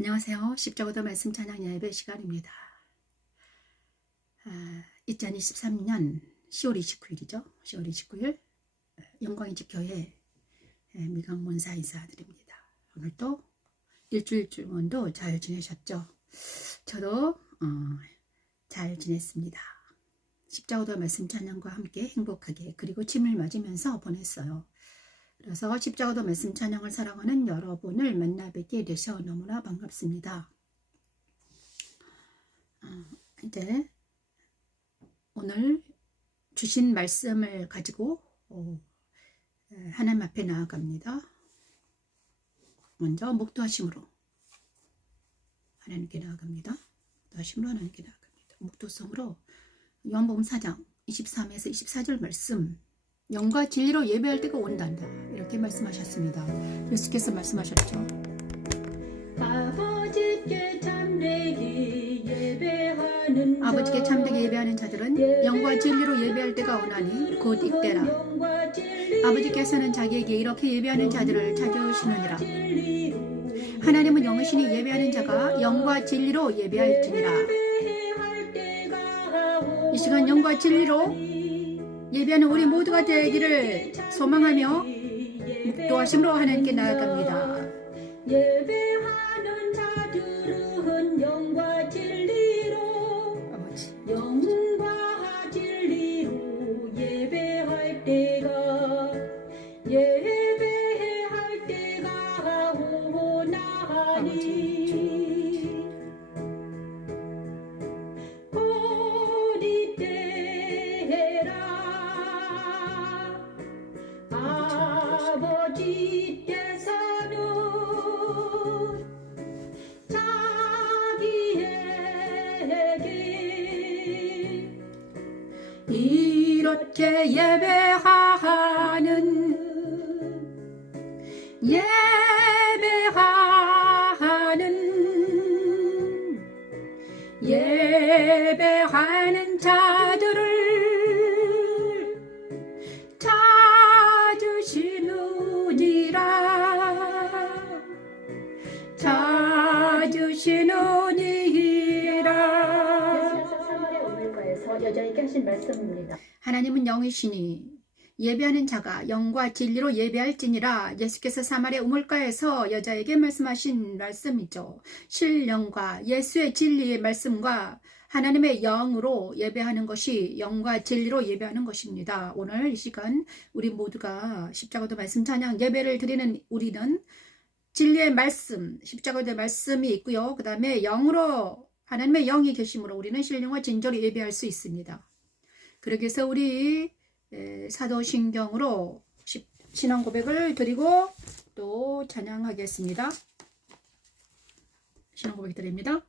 안녕하세요. 십자가도 말씀 찬양 예배 시간입니다. 2023년 10월 29일이죠. 10월 29일 영광의 집교회 미강문사 인사드립니다. 오늘도 일주일 동안도 잘 지내셨죠? 저도 잘 지냈습니다. 십자가도 말씀 찬양과 함께 행복하게 그리고 침을 맞으면서 보냈어요. 그래서 십자가도 말씀 찬양을 사랑하는 여러분을 만나 뵙게 되셔 너무나 반갑습니다. 이제 오늘 주신 말씀을 가지고 하나님 앞에 나아갑니다. 먼저 묵도하심으로 하나님께 나아갑니다. 묵도하심으로 하나님께 나아갑니다. 묵도성으로 요한복음 4장 23에서 24절 말씀, 영과 진리로 예배할 때가 온단다, 이렇게 말씀하셨습니다. 예수께서 말씀하셨죠. 아버지께 참되게 예배하는 자들은 영과 진리로 예배할 때가 오나니 곧 이때라. 아버지께서는 자기에게 이렇게 예배하는 자들을 찾으시느니라. 하나님은 영이시니 예배하는 자가 영과 진리로 예배할지니라. 이 시간 영과 진리로 예배하는 우리 모두가 되기를 소망하며 묵도하심으로 하나님께 나아갑니다. 예배하는 자들은 영과 진리로 아버지, 영과 진리로 예배할 때가 오나니 아버지께서는 자기에게 이렇게 예배하는 자들을 찾으시느니라. 사마리아 우물가에서 여자에게 하신 말씀입니다. 하나님은 영이시니 예배하는 자가 영과 진리로 예배할지니라. 예수께서 사마리아 우물가에서 여자에게 말씀하신 말씀이죠. 신령과 예수의 진리의 말씀과 하나님의 영으로 예배하는 것이 영과 진리로 예배하는 것입니다. 오늘 이 시간 우리 모두가 십자가도 말씀 찬양 예배를 드리는 우리는 진리의 말씀, 십자가도 말씀이 있고요. 그 다음에 영으로, 하나님의 영이 계심으로 우리는 신령과 진정으로 예배할 수 있습니다. 그러기 위해서 우리 사도신경으로 신앙 고백을 드리고 또 찬양하겠습니다. 신앙 고백 드립니다.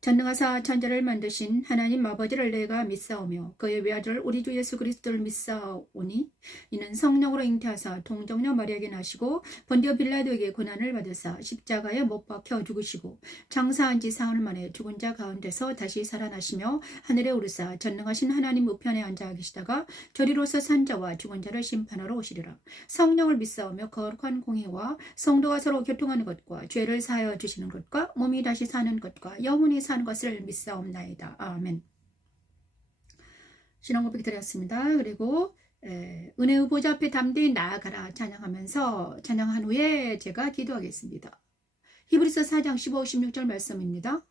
전능하사 천지를 만드신 하나님 아버지를 내가 믿사오며 그의 외아들 우리 주 예수 그리스도를 믿사오니 이는 성령으로 잉태하사 동정녀 마리아에게 나시고 본디오 빌라도에게 고난을 받으사 십자가에 못 박혀 죽으시고 장사한 지 사흘 만에 죽은 자 가운데서 다시 살아나시며 하늘에 오르사 전능하신 하나님 우편에 앉아 계시다가 저리로서 산 자와 죽은 자를 심판하러 오시리라. 성령을 믿사오며 거룩한 공의와 성도가 서로 교통하는 것과 죄를 사하여 주시는 것과 몸이 다시 사는 것과 영원히 사는 것을 믿사옵나이다. 아멘. 신앙 고백 드렸습니다. 그리고 은혜의 보좌 앞에 담대히 나아가라 찬양하면서 찬양한 후에 제가 기도하겠습니다. 히브리서 4장 15, 16절 말씀입니다.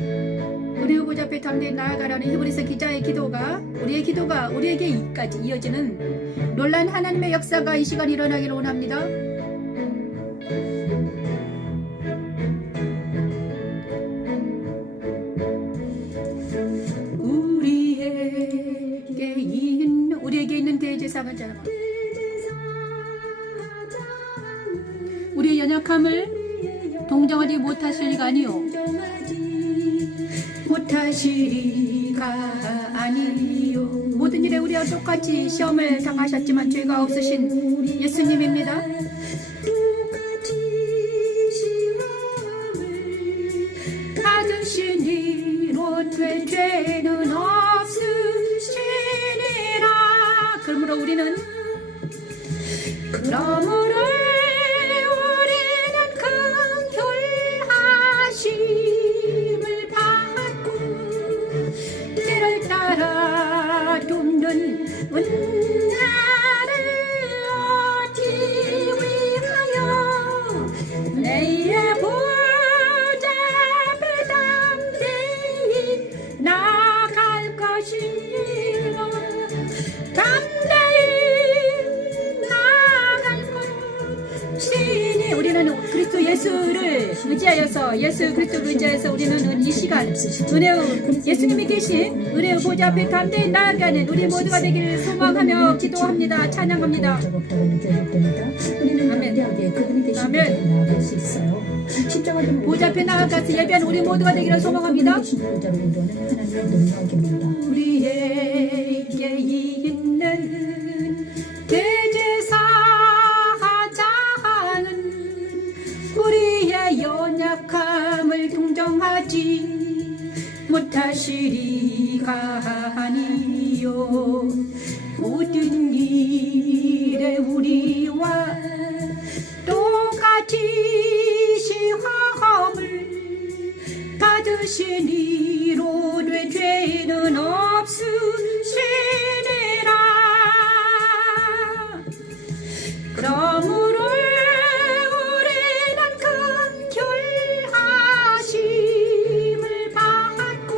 은혜의 보좌 앞에 담대히 나아가라는 히브리서 기자의 기도가 우리에게 이까지 이어지는 놀란 하나님의 역사가 이 시간 일어나기를 원합니다. 우리에게 있는 대제사가 자라 우리의 연약함을 동정하지 못하실 리가 아니요 모든 일에 우리와 똑같이 시험을 당하셨지만 죄가 없으신 예수님입니다. 받으시니로 죄는 없으시니라. 그러므로 우리는 예수를 의지하여서 예수 그리스도를 의지하여서 우리는 이 시간 은혜의 예수님이 계신 은혜의 보좌 앞에 담대히 나아가는 우리 모두가 되기를 소망하며 기도합니다. 찬양합니다. 아멘. 아멘. 보좌 앞에 나아가서 예배하는 우리 모두가 되기를 소망합니다. 우리에게 있는 대제사장은 우리의 연약함을 동정하지 못하시리가 아니요 모든 일에 우리와 똑같이 시험을 받으시니로되 죄는 없으시니라. 그러므로 우리는 긍휼하심을 받고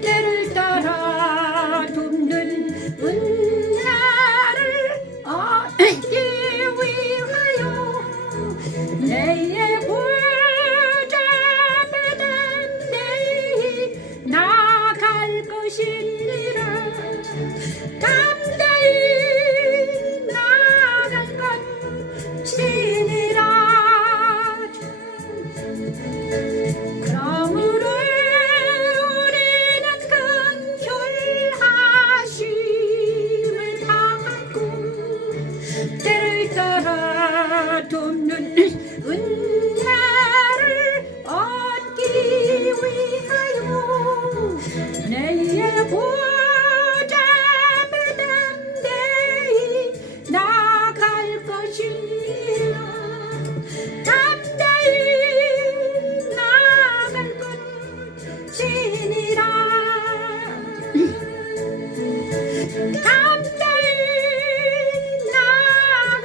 때를 따라 돕는 은혜를 얻기 위하여 내의 보좌 앞에 담대히 나아갈 것이니라. 담대히 나아갈 것이니라. 그러므로 우리는 긍휼하심을 받고 때를 따라 돕는 은혜를 얻기 위하여 내의 보좌 앞에 담대히 나아갈 것이니라. 담대히 나아갈 것이니라. 담대히 나아갈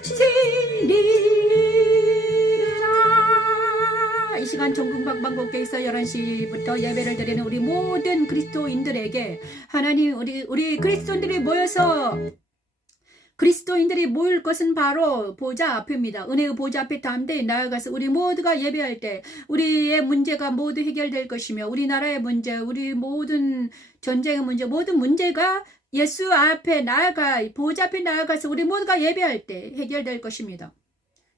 것이니라. 이 시간 전국방방곡곡에서 11시부터 예배를 드리는 우리 모든 그리스도인들에게 하나님 우리 그리스도인들이 모여서 그리스도인들이 모일 것은 바로 보좌 앞입니다. 은혜의 보좌 앞에 담대히 나아가서 우리 모두가 예배할 때 우리의 문제가 모두 해결될 것이며 우리나라의 문제, 우리 모든 전쟁의 문제, 모든 문제가 예수 앞에 보좌 앞에 나아가서 우리 모두가 예배할 때 해결될 것입니다.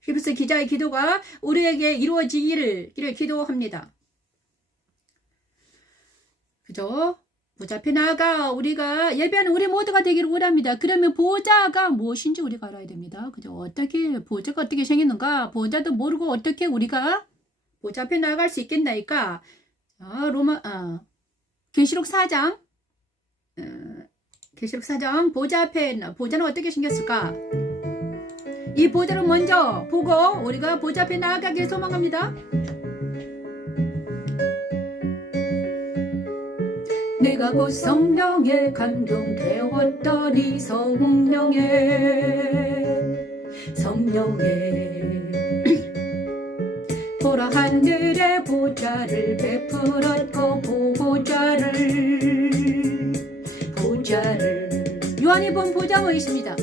히브리서 기자의 기도가 우리에게 이루어지기를 기도합니다. 그죠? 보좌 앞에 나아가 우리가 예배하는 우리 모두가 되기를 원합니다. 그러면 보좌가 무엇인지 우리가 알아야 됩니다. 그죠? 보좌가 어떻게 생겼는가? 보좌도 모르고 어떻게 우리가 보좌 앞에 나아갈 수 있겠나이까? 계시록 4장 보좌는 어떻게 생겼을까? 이 보좌를 먼저 보고 우리가 보좌 앞에 나아가길 소망합니다. 내가 곧 성령에 감동되었더니 성령에 보라 하늘의 보좌를 베풀었고 보좌를 요한이 본 보좌가 있습니다.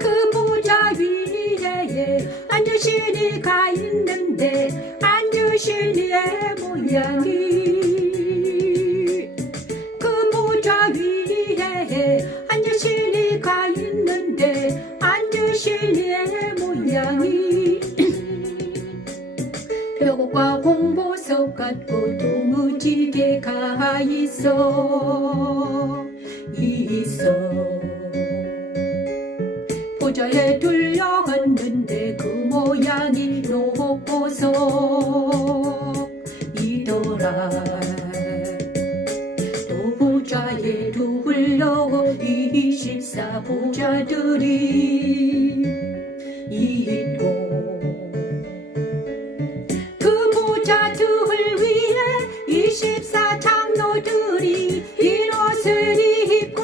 그 보좌 위에 앉으신 이가 있는데 앉으신 이의 모양이 그 보좌 위에 앉으신 이가 있는데 앉으신 이의 모양이 벽과 홍보석 같고 도무지게가 있어 보좌에 둘러앉는데 그 모양이 노보석이더라. 또 보좌에 둘러 24 보좌들이 있고 그 보좌들 위에 24 장로들이 흰 옷을 입고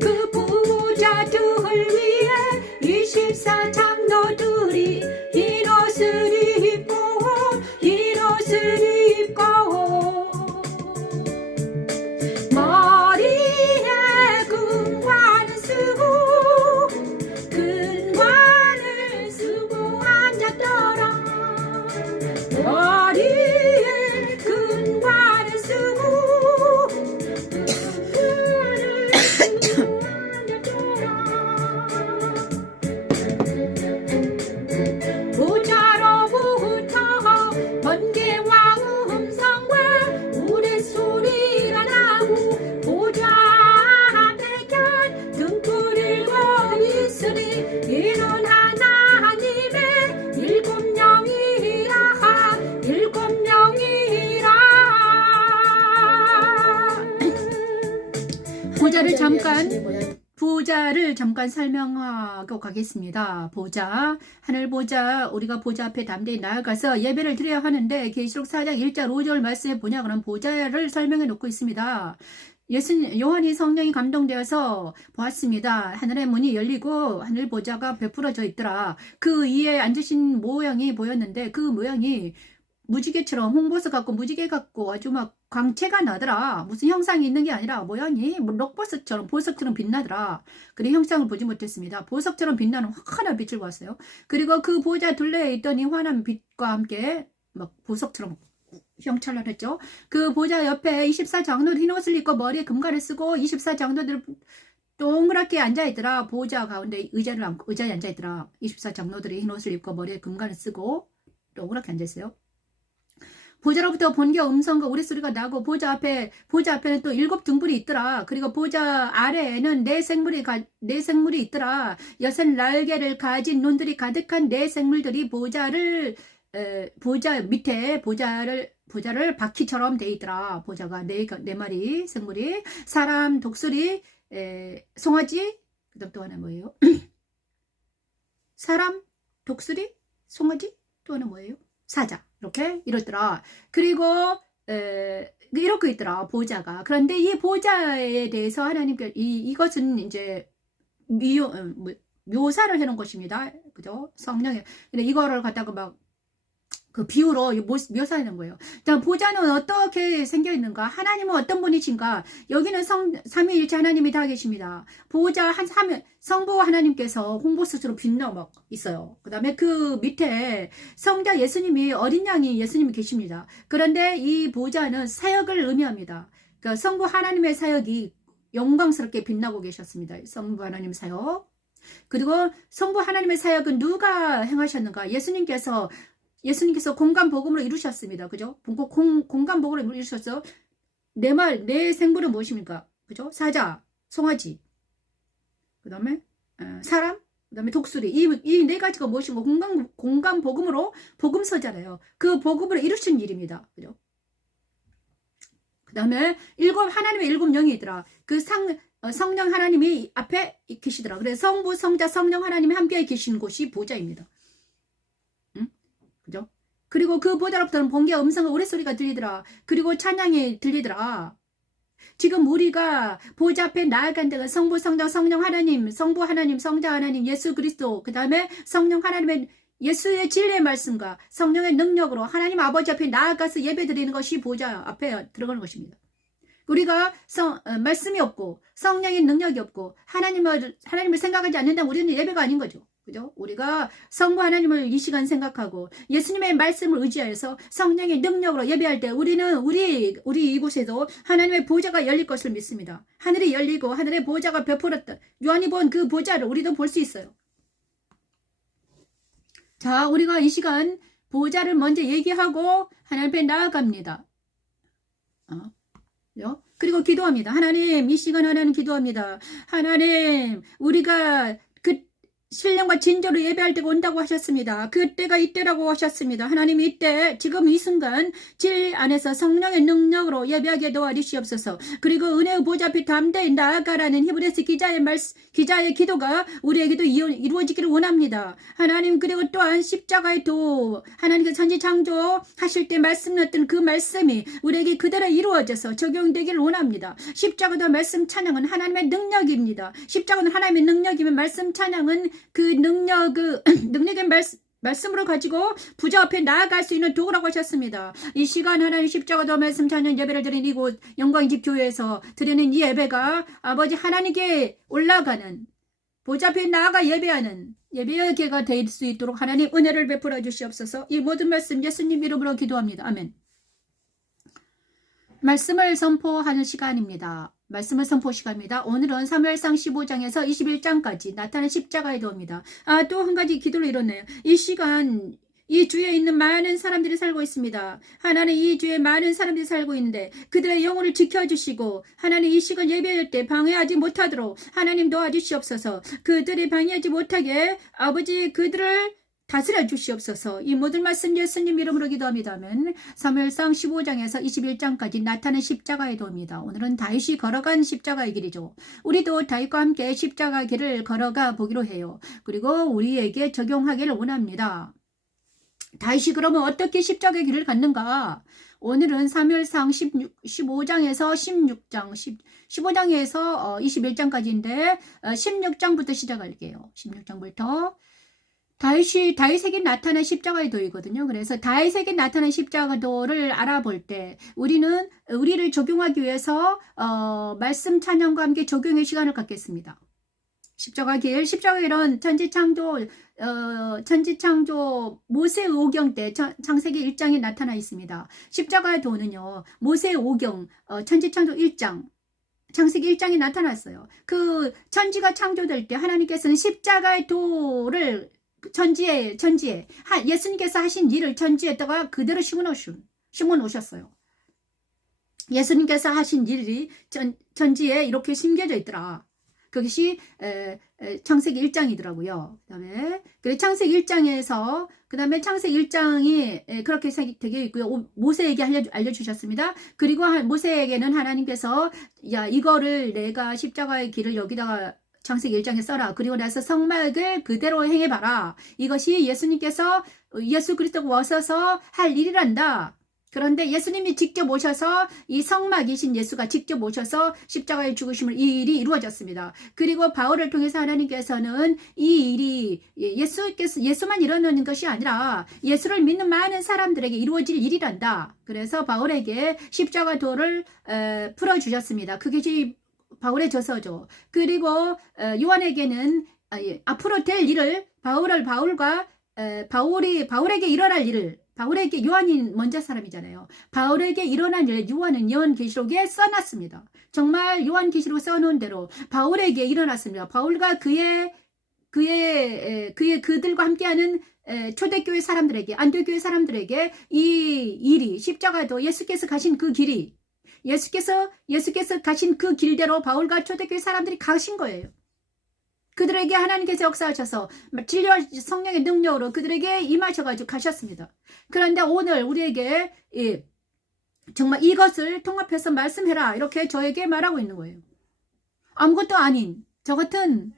그 보좌들 위에 24 장로들이 흰 옷을 입고 머리에 금관을 쓰고 보좌를 잠깐 설명하고 가겠습니다. 보좌, 하늘 보좌, 우리가 보좌 앞에 담대히 나아가서 예배를 드려야 하는데 계시록 4장 1절 5절 말씀에 보냐 그런 보좌를 설명해 놓고 있습니다. 요한이 성령이 감동되어서 보았습니다. 하늘의 문이 열리고 하늘 보좌가 베풀어져 있더라. 그 위에 앉으신 모양이 보였는데 그 모양이 무지개처럼 홍보석 같고 무지개 같고 아주 막 광채가 나더라. 무슨 형상이 있는 게 아니라 모양이 녹보석처럼 보석처럼 빛나더라. 그래 형상을 보지 못했습니다. 보석처럼 빛나는 환한 빛을 보았어요. 그리고 그 보좌 둘레에 있던 이 환한 빛과 함께 막 보석처럼 형찬란했죠. 그 보좌 옆에 24장로들 흰 옷을 입고 머리에 금관을 쓰고 24장로들 동그랗게 앉아있더라. 보좌 가운데 의자에 앉아있더라. 24장로들이 흰 옷을 입고 머리에 금관을 쓰고 동그랗게 앉아있어요. 보좌로부터 번개와 음성과 우레소리가 나고 보좌 앞에는 또 7 등불이 있더라. 그리고 보좌 아래에는 네 생물이 있더라. 6 날개를 가진 눈들이 가득한 네 생물들이 보좌 밑에 보좌를 바퀴처럼 돼 있더라. 보좌가 네 마리 생물이 사람, 독수리, 송아지, 그다음 또 하나 뭐예요? 사람, 독수리, 송아지, 또 하나 뭐예요? 사자. 이렇게 이렇더라. 그리고 이렇게 있더라. 보좌가. 그런데 이 보좌에 대해서 하나님께 이것은 이제 묘사를 해놓은 것입니다. 그죠? 성령에. 근데 이거를 갖다가 막 그 비유로 묘사하는 거예요. 자, 보좌는 어떻게 생겨 있는가? 하나님은 어떤 분이신가? 여기는 삼위일체 하나님이 다 계십니다. 보좌 성부 하나님께서 홍보스로 빛나 막 있어요. 그 다음에 그 밑에 성자 예수님이 어린 양이 예수님이 계십니다. 그런데 이 보좌는 사역을 의미합니다. 그러니까 성부 하나님의 사역이 영광스럽게 빛나고 계셨습니다. 성부 하나님 사역. 그리고 성부 하나님의 사역은 누가 행하셨는가? 예수님께서 공간 복음으로 이루셨습니다. 그죠? 공간 복음으로 이루셨어. 네 생물은 무엇입니까? 그죠? 사자, 송아지, 그 다음에 사람, 그 다음에 독수리. 이 네 가지가 무엇인가? 공간 복음으로 복음서잖아요. 그 복음으로 이루신 일입니다. 그죠? 그 다음에 하나님의 7 영이더라. 그 성령 하나님이 앞에 계시더라. 그래서 성부, 성자, 성령 하나님이 함께 계신 곳이 보좌입니다. 그죠? 그리고 그 보좌로부터는 번개와 음성과 우레소리가 들리더라. 그리고 찬양이 들리더라. 지금 우리가 보좌 앞에 나아간 데가 성부, 성자, 성령 하나님, 성부 하나님, 성자 하나님, 예수 그리스도, 그 다음에 성령 하나님의 예수의 진리의 말씀과 성령의 능력으로 하나님 아버지 앞에 나아가서 예배 드리는 것이 보좌 앞에 들어가는 것입니다. 우리가 말씀이 없고 성령의 능력이 없고 하나님을 생각하지 않는다면 우리는 예배가 아닌 거죠. 그죠? 우리가 성부 하나님을 이 시간 생각하고 예수님의 말씀을 의지하여서 성령의 능력으로 예배할 때 우리는 우리 이곳에도 하나님의 보좌가 열릴 것을 믿습니다. 하늘이 열리고 하늘의 보좌가 베풀었다. 요한이 본 그 보좌를 우리도 볼 수 있어요. 자, 우리가 이 시간 보좌를 먼저 얘기하고 하나님 앞에 나아갑니다. 그리고 기도합니다. 하나님, 이 시간 하나님 기도합니다. 하나님, 우리가 신령과 진저로 예배할 때가 온다고 하셨습니다. 그때가 이때라고 하셨습니다. 하나님 이때 지금 이 순간 질 안에서 성령의 능력으로 예배하게 도와주시옵소서. 그리고 은혜의 보좌 앞에 담대히 나아가라는 히브리서 기자의 기도가 우리에게도 이루어지기를 원합니다. 하나님 그리고 또한 십자가의 도 하나님께서 천지 창조하실 때 말씀이었던 그 말씀이 우리에게 그대로 이루어져서 적용되기를 원합니다. 십자가도 말씀 찬양은 하나님의 능력입니다. 십자가는 하나님의 능력이면 말씀 찬양은 그 능력의 말씀으로 가지고 부자 앞에 나아갈 수 있는 도구라고 하셨습니다. 이 시간 하나님 십자가도 말씀 찬양 예배를 드리는 이곳 영광집 교회에서 드리는 이 예배가 아버지 하나님께 올라가는 보좌 앞에 나아가 예배하는 예배의 계가 될 수 있도록 하나님 은혜를 베풀어 주시옵소서. 이 모든 말씀 예수님 이름으로 기도합니다. 아멘. 말씀을 선포하는 시간입니다. 말씀을 선포 시간입니다. 오늘은 사무엘상 15장에서 21장까지 나타난 십자가의 도입니다. 또 한 가지 기도를 이뤘네요. 이 시간 이 주에 있는 많은 사람들이 살고 있습니다. 하나님 이 주에 많은 사람들이 살고 있는데 그들의 영혼을 지켜주시고 하나님 이 시간 예배할 때 방해하지 못하도록 하나님 도와주시옵소서. 그들이 방해하지 못하게 아버지 그들을 다스려 주시옵소서. 이 모든 말씀 예수님 이름으로 기도합니다면 사무엘상 15장에서 21장까지 나타난 십자가의 도입니다. 오늘은 다윗이 걸어간 십자가의 길이죠. 우리도 다윗과 함께 십자가 길을 걸어가 보기로 해요. 그리고 우리에게 적용하기를 원합니다. 다윗이 그러면 어떻게 십자가의 길을 갔는가? 오늘은 사무엘상 15장에서 15장에서 21장까지인데 16장부터 시작할게요. 16장부터 다윗에게 나타난 십자가의 도이거든요. 그래서 다윗에게 나타난 십자가 도를 알아볼 때 우리를 적용하기 위해서 말씀 찬양과 함께 적용의 시간을 갖겠습니다. 십자가 길은 천지창조 모세 오경 때 창세기 1장에 나타나 있습니다. 십자가의 도는요, 모세 오경 천지창조 1장 창세기 1장에 나타났어요. 그 천지가 창조될 때 하나님께서는 십자가의 도를 천지에 예수님께서 하신 일을 천지에다가 그대로 심어 놓으셨어요. 예수님께서 하신 일이 천지에 이렇게 심겨져 있더라. 그것이 창세기 1장이더라고요. 그다음에 창세기 1장에서 그다음에 창세기 1장이 그렇게 되어 있고요. 모세에게 알려주셨습니다. 그리고 모세에게는 하나님께서 야 이거를 내가 십자가의 길을 여기다가 창세기 1장에 써라. 그리고 나서 성막을 그대로 행해봐라. 이것이 예수님께서 예수 그리스도가 오셔서 할 일이란다. 그런데 예수님이 직접 오셔서 이 성막이신 예수가 직접 오셔서 십자가의 죽으심을 이 일이 이루어졌습니다. 그리고 바울을 통해서 하나님께서는 이 일이 예수만 이루어지는 것이 아니라 예수를 믿는 많은 사람들에게 이루어질 일이란다. 그래서 바울에게 십자가 도를 풀어주셨습니다. 그게 바울의 저서죠. 그리고 요한에게는 앞으로 될 일을 바울에게 일어날 일을 바울에게 요한이 먼저 사람이잖아요. 바울에게 일어난 일을 요한은 요한계시록에 써놨습니다. 정말 요한계시록 써놓은 대로 바울에게 일어났습니다. 바울과 그들과 함께하는 초대교회 사람들에게 안디옥교회 사람들에게 이 일이 십자가도 예수께서 가신 그 길이 예수께서 가신 그 길대로 바울과 초대교회 사람들이 가신 거예요. 그들에게 하나님께서 역사하셔서 진리와 성령의 능력으로 그들에게 임하셔가지고 가셨습니다. 그런데 오늘 우리에게 정말 이것을 통합해서 말씀해라 이렇게 저에게 말하고 있는 거예요. 아무것도 아닌 저 같은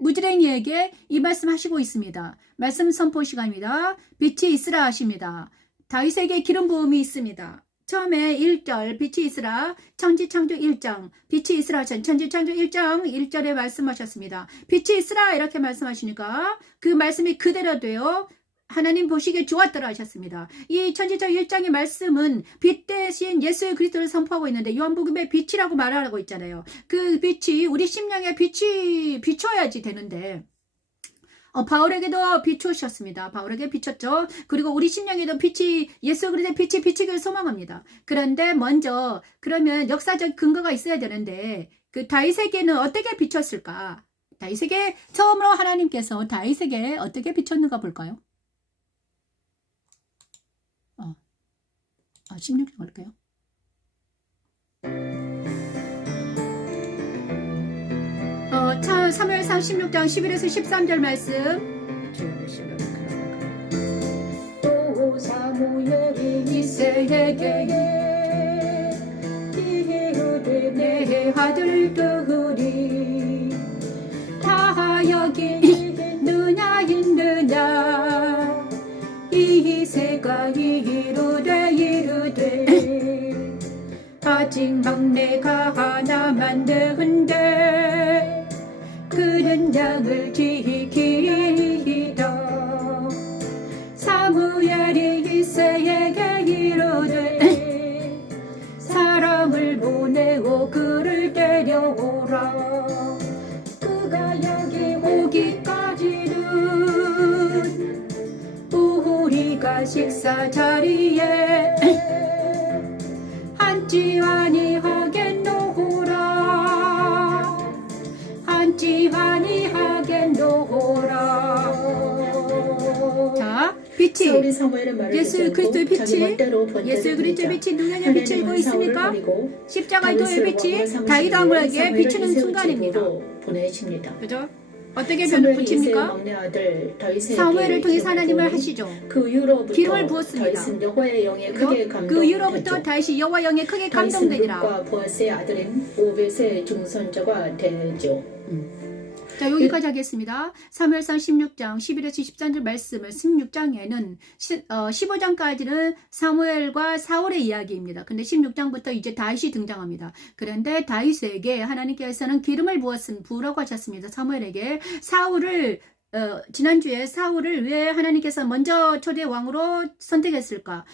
무지랭이에게 이 말씀 하시고 있습니다. 말씀 선포 시간입니다. 빛이 있으라 하십니다. 다윗에게 기름 부음이 있습니다. 처음에 1절 빛이 있으라 천지창조 1장 빛이 있으라 천지창조 1장 1절에 말씀하셨습니다. 빛이 있으라 이렇게 말씀하시니까 그 말씀이 그대로 돼요. 하나님 보시기에 좋았더라 하셨습니다. 이 천지창조 1장의 말씀은 빛 대신 예수 그리스도를 선포하고 있는데 요한복음에 빛이라고 말하고 있잖아요. 그 빛이 우리 심령에 빛이 비춰야지 되는데 바울에게도 비추셨습니다. 바울에게 비췄죠. 그리고 우리 심령에도 빛이 예수 그리스도의 빛이 비치기를 소망합니다. 그런데 먼저 그러면 역사적 근거가 있어야 되는데 그 다윗에게는 어떻게 비쳤을까? 다윗에게 처음으로 하나님께서 다윗에게 어떻게 비쳤는가 볼까요? 16장 볼까요? 사무엘상 16장 11에서 13절 말씀 또 사무엘이 이새에게 이르되 내 아들들이 다 여기 있느냐 이새가 이르되 아직 막내가 하나만 되는데 그는 양을 지키다. 사무엘이 이새에게 이르되 사람을 보내어 그를 데려오라. 그가 여기 오기까지는 우리가 식사 자리에 앉지 아니하겠노라. 자, 빛이 예수 그리스도의 빛이 예수 그리스도의 빛이 눈에는 비치고 있으니까 십자가의 도의 빛이 다윗 왕에게 비추는 순간입니다. 보내십니다. 그죠? 어떻게 사무엘이 이세의 붙입니까? 막내 아들 다윗에게 사무엘을 통해서 기름을 하나님을 부으니 하시죠. 그 이후로부터 기름을 부었습니다. 다윗은 여호와의 영에 크게 그 감동되죠. 이후로부터 다윗이 여호와 영에 크게 다윗은 감동되니라. 룻과 보아스의 아들인 오벳의 중선자가 되죠. 자, 여기까지 하겠습니다. 사무엘상 16장 11에서 13절 말씀을 16장에는 15장까지는 사무엘과 사울의 이야기입니다. 근데 16장부터 이제 다윗이 등장합니다. 그런데 다윗에게 하나님께서는 기름을 부으라고 하셨습니다. 사무엘에게 사울을 지난주에 사울을 왜 하나님께서 먼저 초대 왕으로 선택했을까?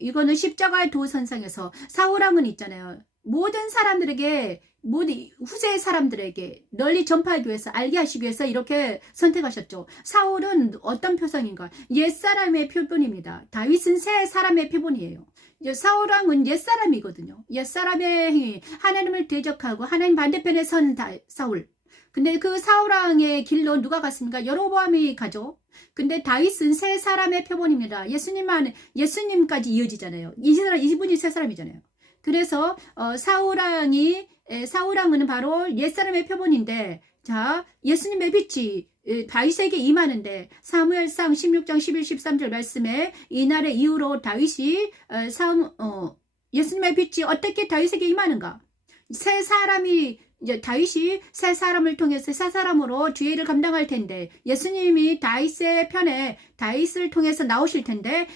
이거는 십자가의 도선상에서 사울왕은 있잖아요. 모든 사람들에게 모든 후세 사람들에게 널리 전파하기 위해서 알게 하시기 위해서 이렇게 선택하셨죠. 사울은 어떤 표상인가? 옛사람의 표본입니다. 다윗은 새 사람의 표본이에요. 사울왕은 옛사람이거든요. 옛사람의 행위, 하나님을 대적하고 하나님 반대편에 선 사울. 근데 그 사울왕의 길로 누가 갔습니까? 여로보암이 가죠. 근데 다윗은 새 사람의 표본입니다. 예수님까지 이어지잖아요. 이분이 새 사람이잖아요. 그래서 사울왕은 바로 옛사람의 표본인데, 자, 예수님의 빛이 다윗에게 임하는데 사무엘상 16장 11, 13절 말씀에 이날의 이후로 다윗이 예수님의 빛이 어떻게 다윗에게 임하는가? 새 사람이 이제 다윗이 새 사람을 통해서 새 사람으로 주의 일을 감당할 텐데 예수님이 다윗의 편에 다윗을 통해서 나오실 텐데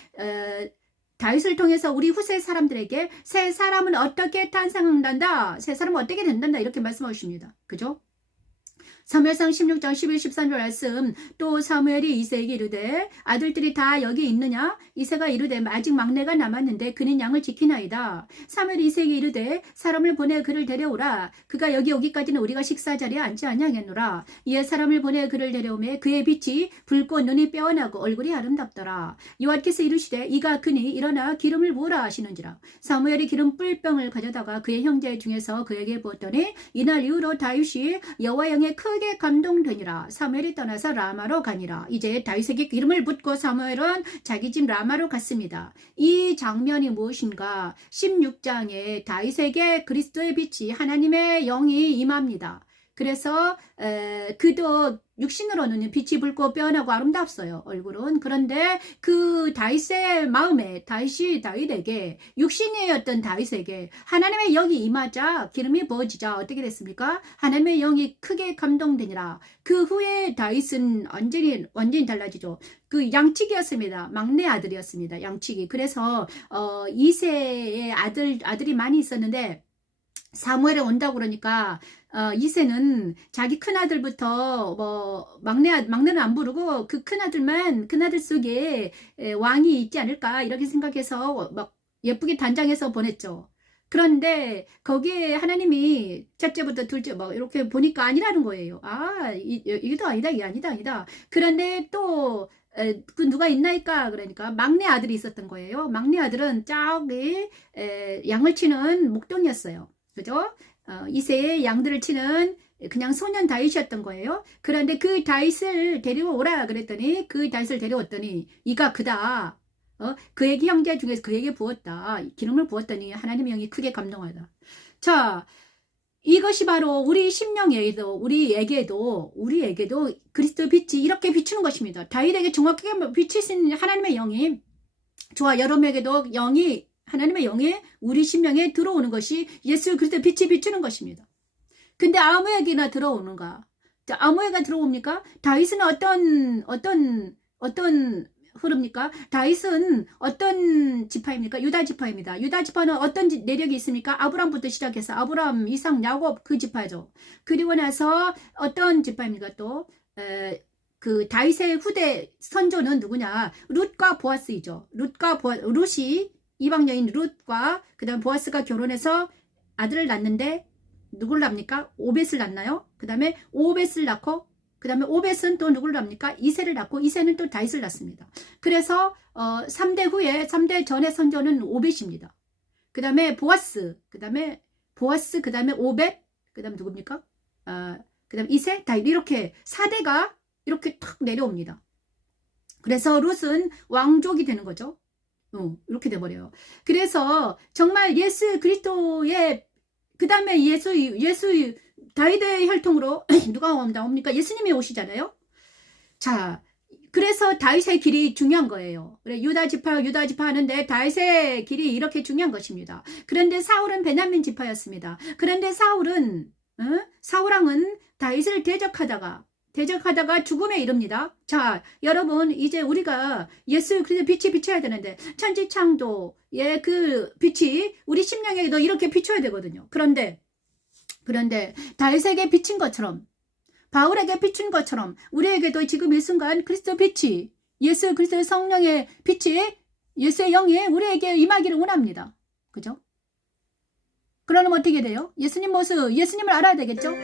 다윗을 통해서 우리 후세 사람들에게 새 사람은 어떻게 탄생한다, 새 사람은 어떻게 된단다 이렇게 말씀하십니다. 그죠? 사무엘상 16장 11, 13절 말씀. 또 사무엘이 이새에게 이르되 아들들이 다 여기 있느냐? 이새가 이르되 아직 막내가 남았는데 그는 양을 지키나이다. 사무엘이 이새에게 이르되 사람을 보내 그를 데려오라. 그가 여기 오기까지는 우리가 식사 자리에 앉지 아니하겠노라. 이에 사람을 보내 그를 데려오매 그의 빛이 붉고 눈이 빼어나고 얼굴이 아름답더라. 여호와께서 이르시되 이가 그니 일어나 기름을 부으라 하시는지라. 사무엘이 기름 뿔병을 가져다가 그의 형제 중에서 그에게 부었더니 이날 이후로 다윗이 여호와 영에 크게 감동되니라. 사무엘이 떠나서 라마로 가니라. 이제 다윗에게 기름을 붓고 사무엘은 자기 집 라마로 갔습니다. 이 장면이 무엇인가? 16장에 다윗에게 그리스도의 빛이 하나님의 영이 임합니다. 그래서 그도 육신으로는 빛이 붉고 빼어나고 아름답어요. 얼굴은. 그런데 그 다윗의 마음에 다윗에게 육신이었던 다윗에게 하나님의 영이 임하자 기름이 부어지자 어떻게 됐습니까? 하나님의 영이 크게 감동되니라. 그 후에 다윗은 완전히 달라지죠. 그 양치기였습니다. 막내 아들이었습니다. 양치기. 그래서 이세의 아들이 많이 있었는데 사무엘에 온다고 그러니까 이새는 자기 큰아들부터 막내는 안 부르고 그 큰아들 속에 왕이 있지 않을까 이렇게 생각해서 막 예쁘게 단장해서 보냈죠. 그런데 거기에 하나님이 첫째부터 둘째 이렇게 보니까 아니라는 거예요. 이게 아니다, 이게 아니다. 그런데 또 그 누가 있나이까 그러니까 막내 아들이 있었던 거예요. 막내 아들은 저기 양을 치는 목동이었어요. 그죠? 이새의 양들을 치는 그냥 소년 다윗이었던 거예요. 그런데 그 다윗을 데려오라 그랬더니 그 다윗을 데려왔더니 이가 그다. 그에게 형제 중에서 그에게 부었다. 기름을 부었더니 하나님의 영이 크게 감동하다. 자, 이것이 바로 우리 심령에도 우리에게도 그리스도의 빛이 이렇게 비추는 것입니다. 다윗에게 정확하게 비치신 하나님의 영이 저와 여러분에게도 하나님의 영이 우리 심령에 들어오는 것이 예수 그리스도의 빛이 비추는 것입니다. 근데 아무에게나 들어오는가? 자, 아무에게 들어옵니까? 다윗은 어떤 흐릅니까? 다윗은 어떤 지파입니까? 유다 지파입니다. 유다 지파는 어떤 내력이 있습니까? 아브람부터 시작해서 아브람, 이삭, 야곱 그 지파죠. 그리고 나서 어떤 지파입니까? 또 그 다윗의 후대 선조는 누구냐? 룻과 보아스이죠. 룻이 이방 여인 룻과 그다음 보아스가 결혼해서 아들을 낳는데 누굴 낳습니까? 오벳을 낳나요? 그다음에 오벳을 낳고 그다음에 오벳은 또 누굴 낳습니까? 이새를 낳고 이새는 또 다윗을 낳습니다. 그래서 3대 전의 선조는 오벳입니다. 그다음에 보아스, 그다음에 오벳, 그다음에 누굽니까? 그다음에 이새, 다윗 이렇게 4대가 이렇게 탁 내려옵니다. 그래서 룻은 왕족이 되는 거죠. 이렇게 돼버려요. 그래서 정말 예수 그리스도의 그 다음에 예수 다윗의 혈통으로 누가 나옵니까? 예수님이 오시잖아요. 자, 그래서 다윗의 길이 중요한 거예요. 그래, 유다 지파 하는데 다윗의 길이 이렇게 중요한 것입니다. 그런데 사울은 베냐민 지파였습니다. 그런데 사울은 사울왕은 다윗을 대적하다가 죽음에 이릅니다. 자, 여러분, 이제 우리가 예수 그리스도 빛이 비춰야 되는데 천지창조의 그 빛이 우리 심령에도 이렇게 비춰야 되거든요. 그런데 다윗에게 비친 것처럼, 바울에게 비춘 것처럼 우리에게도 지금 이 순간 그리스도 빛이, 예수 그리스도의 성령의 빛이, 예수의 영이 우리에게 임하기를 원합니다. 그죠? 그러면 어떻게 돼요? 예수님 모습, 예수님을 알아야 되겠죠?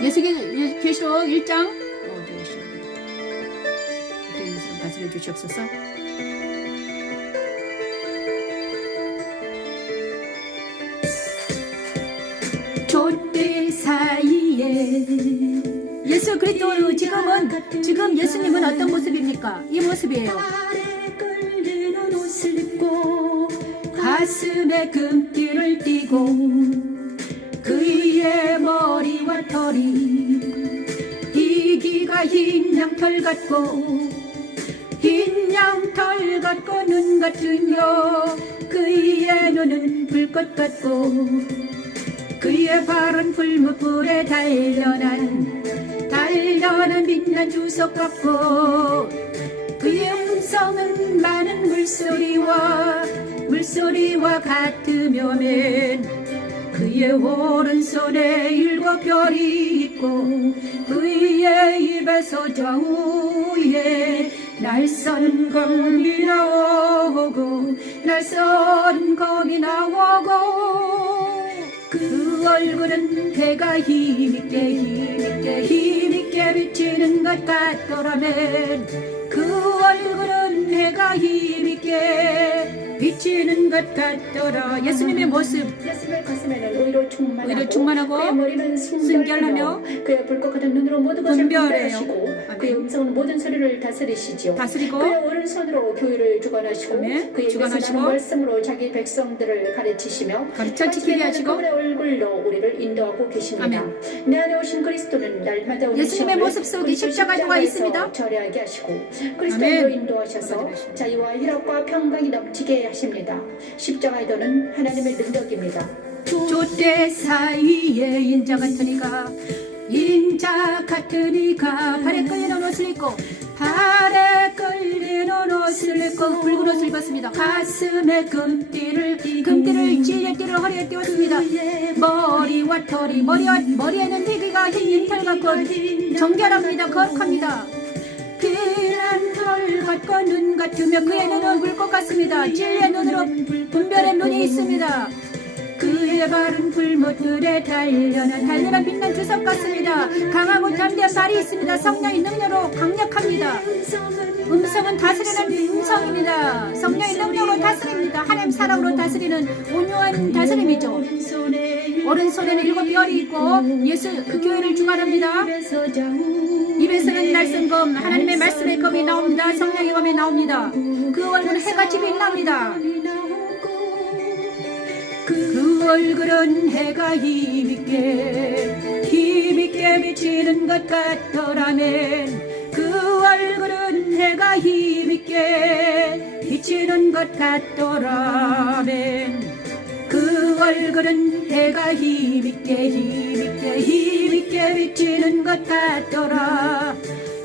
계시록 1장 다스려 주시옵소서. 촛대 사이에 예수 그리스도 지금 예수님은 어떤 모습입니까? 이 모습이에요. 가슴에 금띠를 띠고 그의 머리와 털이 희기가 흰 양털 같고 흰 양털 같고 눈 같으며 그의 눈은 불꽃 같고 그의 발은 불무불에 단련한 빛난 주석 같고 그의 음성은 많은 물소리와 같으며맨 그의 오른손에 7 별이 있고 그의 입에서 좌우에 날선 검이 나오고 그 얼굴은 해가 힘있게 비치는 것 같더라면 그 얼굴은 해가 힘있게 비치는 것 같더라. 예수님의 모습, 예수님의 가슴에는 의로 충만하고 그의 그의 머리는 순결하며 그의 불꽃 같은 눈으로 모든 것을 분별하시고 그의 음성은 모든 소리를 다스리시지요. 그의 오른손으로 교회를 주관하시고 아멘. 그의 입에서 나는 말씀으로 자기 백성들을 가르치시며 가르쳐 지키게 하시고 그분의 얼굴로 우리를 인도하고 계십니다. 아멘. 내 안에 오신 그리스도는 날마다 오는 예수님의 모습 속에 십자가가 있습니다. 절하게 하시고 그리스도로 인도하셔서 자유와 희락과 평강이 넘치게 하십니다. 십자가에도는 하나님의 능력입니다. 촛대 사이에 인자 같으니가 발에 끌리는 옷을 입고 붉은 옷을 입었습니다. 가슴에 금띠를 찔레 띠를 허리에 띄웠습니다. 머리와 털이 머리에는 희귀가 흰 털 같고 정결합니다. 거룩합니다. 피난 털 같고 눈 같으며 그의 눈은 불꽃 같습니다. 진리의 눈으로 분별의 눈이 있습니다. 그의 발은 불못들에 단련한 빛난 주석 같습니다. 강하고 담대한 발이 있습니다. 성령의 능력으로 강력합니다. 음성은 다스리는 음성입니다. 성령의 능력으로 다스립니다. 하나님 사랑으로 다스리는 온유한 다스림이죠. 오른손에는 7 별이 있고 예수 그 교회를 주관합니다. 입에서는 날선 검, 하나님의 말씀의 검이 나옵니다. 성령의 검이 나옵니다. 그 얼굴은 해같이 빛납니다. 그 얼굴은 해가 힘있게 비치는 것 같더라면 그 얼굴은 해가 힘있게 비치는 것 같더라면 그 얼굴은 해가 힘있게 비치는 것 같더라.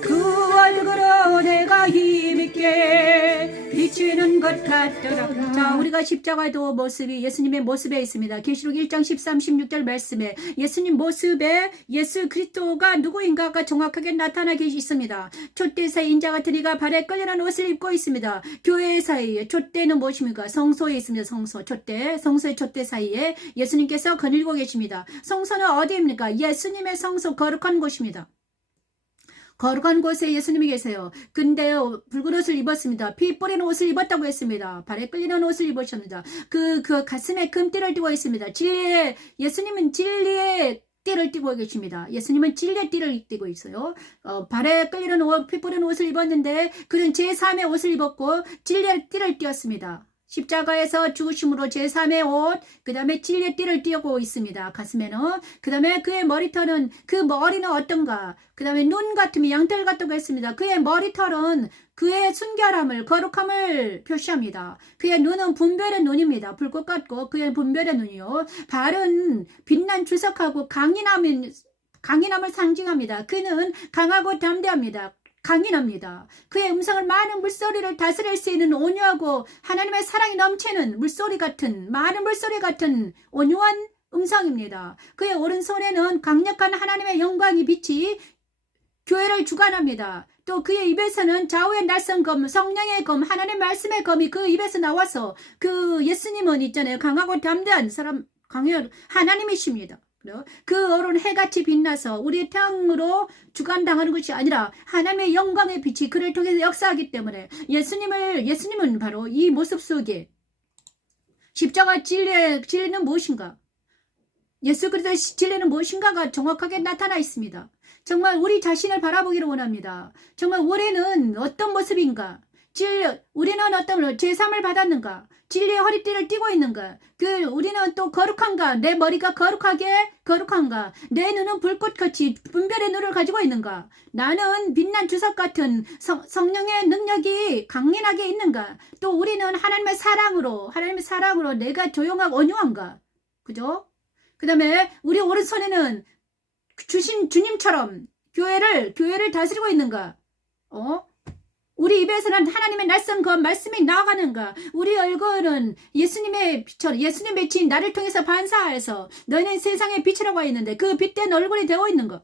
그 얼굴은 해가 힘있게 비치는 것 같더라. 자, 우리가 십자가도 모습이 예수님의 모습에 있습니다. 계시록 1장 13, 16절 말씀에 예수님 모습에 예수 그리스도가 누구인가가 정확하게 나타나 있습니다. 촛대사의 인자 같은 이가 발에 끌리는 옷을 입고 있습니다. 교회 사이에 촛대는 무엇입니까? 성소에 있습니다. 성소의 촛대 사이에 예수님께서 거닐고 계십니다. 성소는 어디입니까? 예수님의 성소, 거룩한 곳입니다. 거룩한 곳에 예수님이 계세요. 근데 붉은 옷을 입었습니다. 피 뿌리는 옷을 입었다고 했습니다. 발에 끌리는 옷을 입으셨습니다. 그 가슴에 금띠를 띠고 있습니다. 예수님은 진리의 띠를 띠고 계십니다. 예수님은 진리의 띠를 띠고 있어요. 발에 끌리는 옷, 피 뿌리는 옷을 입었는데 그는 제3의 옷을 입었고 진리의 띠를 띠었습니다. 십자가에서 죽으심으로 제3의 옷, 그 다음에 진리의 띠를 띠고 있습니다. 가슴에는. 그 다음에 그의 머리털은, 그 머리는 어떤가? 그 다음에 눈 같으면 양털 같다고 했습니다. 그의 머리털은 그의 순결함을, 거룩함을 표시합니다. 그의 눈은 분별의 눈입니다. 불꽃 같고 그의 분별의 눈이요. 발은 빛난 주석하고 강인함을 상징합니다. 그는 강하고 담대합니다. 강인합니다. 그의 음성을 많은 물소리를 다스릴 수 있는 온유하고 하나님의 사랑이 넘치는 물소리 같은, 많은 물소리 같은 온유한 음성입니다. 그의 오른손에는 강력한 하나님의 영광이 빛이 교회를 주관합니다. 또 그의 입에서는 좌우의 날선 검, 성령의 검, 하나님의 말씀의 검이 그 입에서 나와서 그 예수님은 있잖아요. 강하고 담대한 사람, 강한 하나님이십니다. 그 얼은 해같이 빛나서 우리의 태양으로 주관당하는 것이 아니라 하나님의 영광의 빛이 그를 통해서 역사하기 때문에 예수님은 바로 이 모습 속에 십자가 진리는 무엇인가? 예수 그리스도의 진리는 무엇인가가 정확하게 나타나 있습니다. 정말 우리 자신을 바라보기를 원합니다. 정말 우리는 어떤 모습인가? 우리는 어떤 제3을 받았는가? 진리의 허리띠를 띠고 있는가? 우리는 또 거룩한가? 내 머리가 거룩한가? 내 눈은 불꽃같이 분별의 눈을 가지고 있는가? 나는 빛난 주석 같은 성령의 능력이 강인하게 있는가? 또 우리는 하나님의 사랑으로 내가 조용하고 온유한가? 그죠? 그 다음에 우리 오른손에는 주신 주님처럼 교회를 다스리고 있는가? 우리 입에서는 하나님의 날선 그 말씀이 나아가는가? 우리 얼굴은 예수님의 빛처럼, 예수님의 빛이 나를 통해서 반사해서 너희는 세상의 빛이라고 했는데 그 빛된 얼굴이 되어 있는가?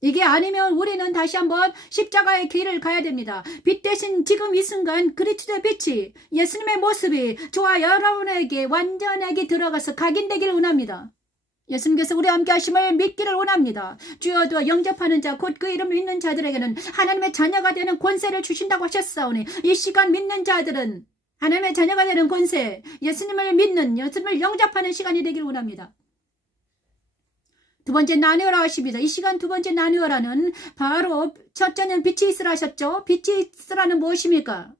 이게 아니면 우리는 다시 한번 십자가의 길을 가야 됩니다. 빛 대신 지금 이 순간 그리스도의 빛이, 예수님의 모습이 저와 여러분에게 완전하게 들어가서 각인되기를 원합니다. 예수님께서 우리와 함께 하심을 믿기를 원합니다. 주여도 영접하는 자 곧 그 이름을 믿는 자들에게는 하나님의 자녀가 되는 권세를 주신다고 하셨사오니 이 시간 믿는 자들은 하나님의 자녀가 되는 권세, 예수님을 영접하는 시간이 되기를 원합니다. 두 번째 나누어라 하십니다. 이 시간 두 번째 나누어라는 바로 첫째는 빛이 있으라 하셨죠. 빛이 있으라는 무엇입니까?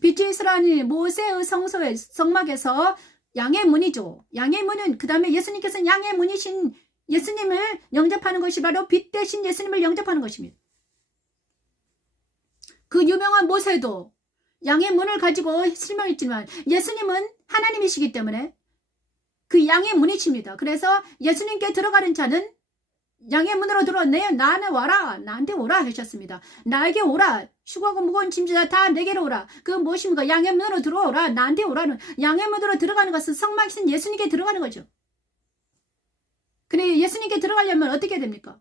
빛이 있으라니 모세의 성소의 성막에서 양의 문이죠. 양의 문은 그 다음에 예수님께서는 양의 문이신 예수님을 영접하는 것이 바로 빛 대신 예수님을 영접하는 것입니다. 그 유명한 모세도 양의 문을 가지고 설명했지만 예수님은 하나님이시기 때문에 그 양의 문이십니다. 그래서 예수님께 들어가는 자는 양의 문으로 나는 와라, 나한테 오라 하셨습니다. 나에게 오라, 수고하고 무거운 짐지다 다 내게로 오라. 그건 무엇입니까? 양의 문으로 들어오라, 나한테 오라는. 양의 문으로 들어가는 것은 성막이신 예수님께 들어가는 거죠. 근데 예수님께 들어가려면 어떻게 됩니까?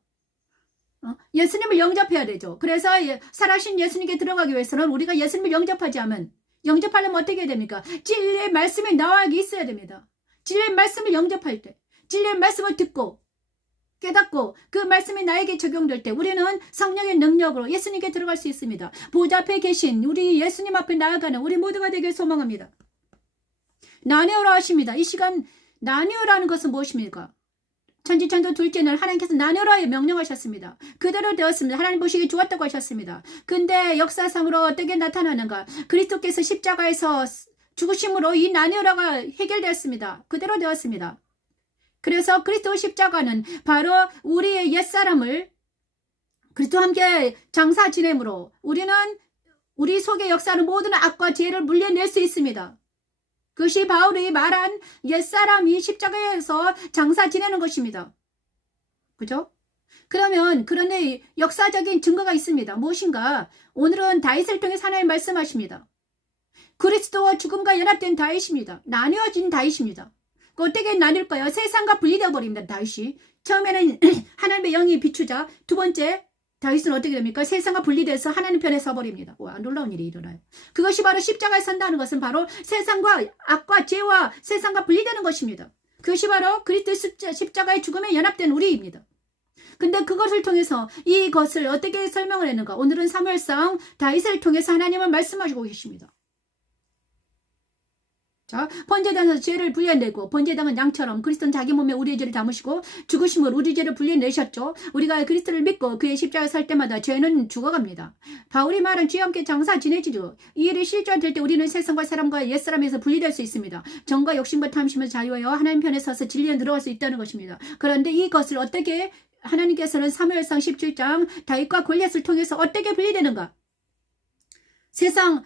예수님을 영접해야 되죠. 그래서 살아신 예수님께 들어가기 위해서는 우리가 예수님을 영접하려면 어떻게 됩니까? 진리의 말씀이 나와 있어야 됩니다. 진리의 말씀을 영접할 때, 진리의 말씀을 듣고 깨닫고 그 말씀이 나에게 적용될 때 우리는 성령의 능력으로 예수님께 들어갈 수 있습니다. 보좌 앞에 계신 우리 예수님 앞에 나아가는 우리 모두가 되길 소망합니다. 나누어라 하십니다. 이 시간 나누어라는 것은 무엇입니까? 천지천도 둘째 날 하나님께서 나누어라에 명령하셨습니다. 그대로 되었습니다. 하나님 보시기에 좋았다고 하셨습니다. 근데 역사상으로 어떻게 나타나는가? 그리스도께서 십자가에서 죽으심으로 이 나누어라가 해결되었습니다. 그대로 되었습니다. 그래서 그리스도 십자가는 바로 우리의 옛사람을 그리스도와 함께 장사 지냄으로 우리는 우리 속에 역사하는 모든 악과 죄를 물려낼 수 있습니다. 그것이 바울이 말한 옛사람이 십자가에서 장사 지내는 것입니다. 그죠? 그런데 역사적인 증거가 있습니다. 무엇인가? 오늘은 다윗을 통해 하나님 말씀하십니다. 그리스도와 죽음과 연합된 다윗입니다. 나뉘어진 다윗입니다. 어떻게 나뉠까요? 세상과 분리되어 버립니다. 다윗이 처음에는 하나님의 영이 비추자 두 번째 다윗은 어떻게 됩니까? 세상과 분리돼서 하나님 편에 서버립니다. 와, 놀라운 일이 일어나요. 그것이 바로 십자가에 선다는 것은 바로 세상과 악과 죄와 세상과 분리되는 것입니다. 그것이 바로 그리스도 십자가의 죽음에 연합된 우리입니다. 근데 그것을 통해서 이것을 어떻게 설명을 했는가? 오늘은 사무엘상 다윗을 통해서 하나님은 말씀하시고 계십니다. 자, 번제단에서 죄를 분리내고 번제당은 양처럼 그리스도는 자기 몸에 우리의 죄를 담으시고 죽으심으로 우리 죄를 분리내셨죠. 우리가 그리스도를 믿고 그의 십자가에 설 때마다 죄는 죽어갑니다. 바울이 말한 주와 함께 장사 지내지도 이 일이 실존될 때 우리는 세상과 사람과 옛사람에서 분리될 수 있습니다. 정과 욕심과 탐심을 자유하여 하나님 편에 서서 진리에 들어갈 수 있다는 것입니다. 그런데 이것을 어떻게 하나님께서는 사무엘상 17장 다윗과 골리앗을 통해서 어떻게 분리되는가? 세상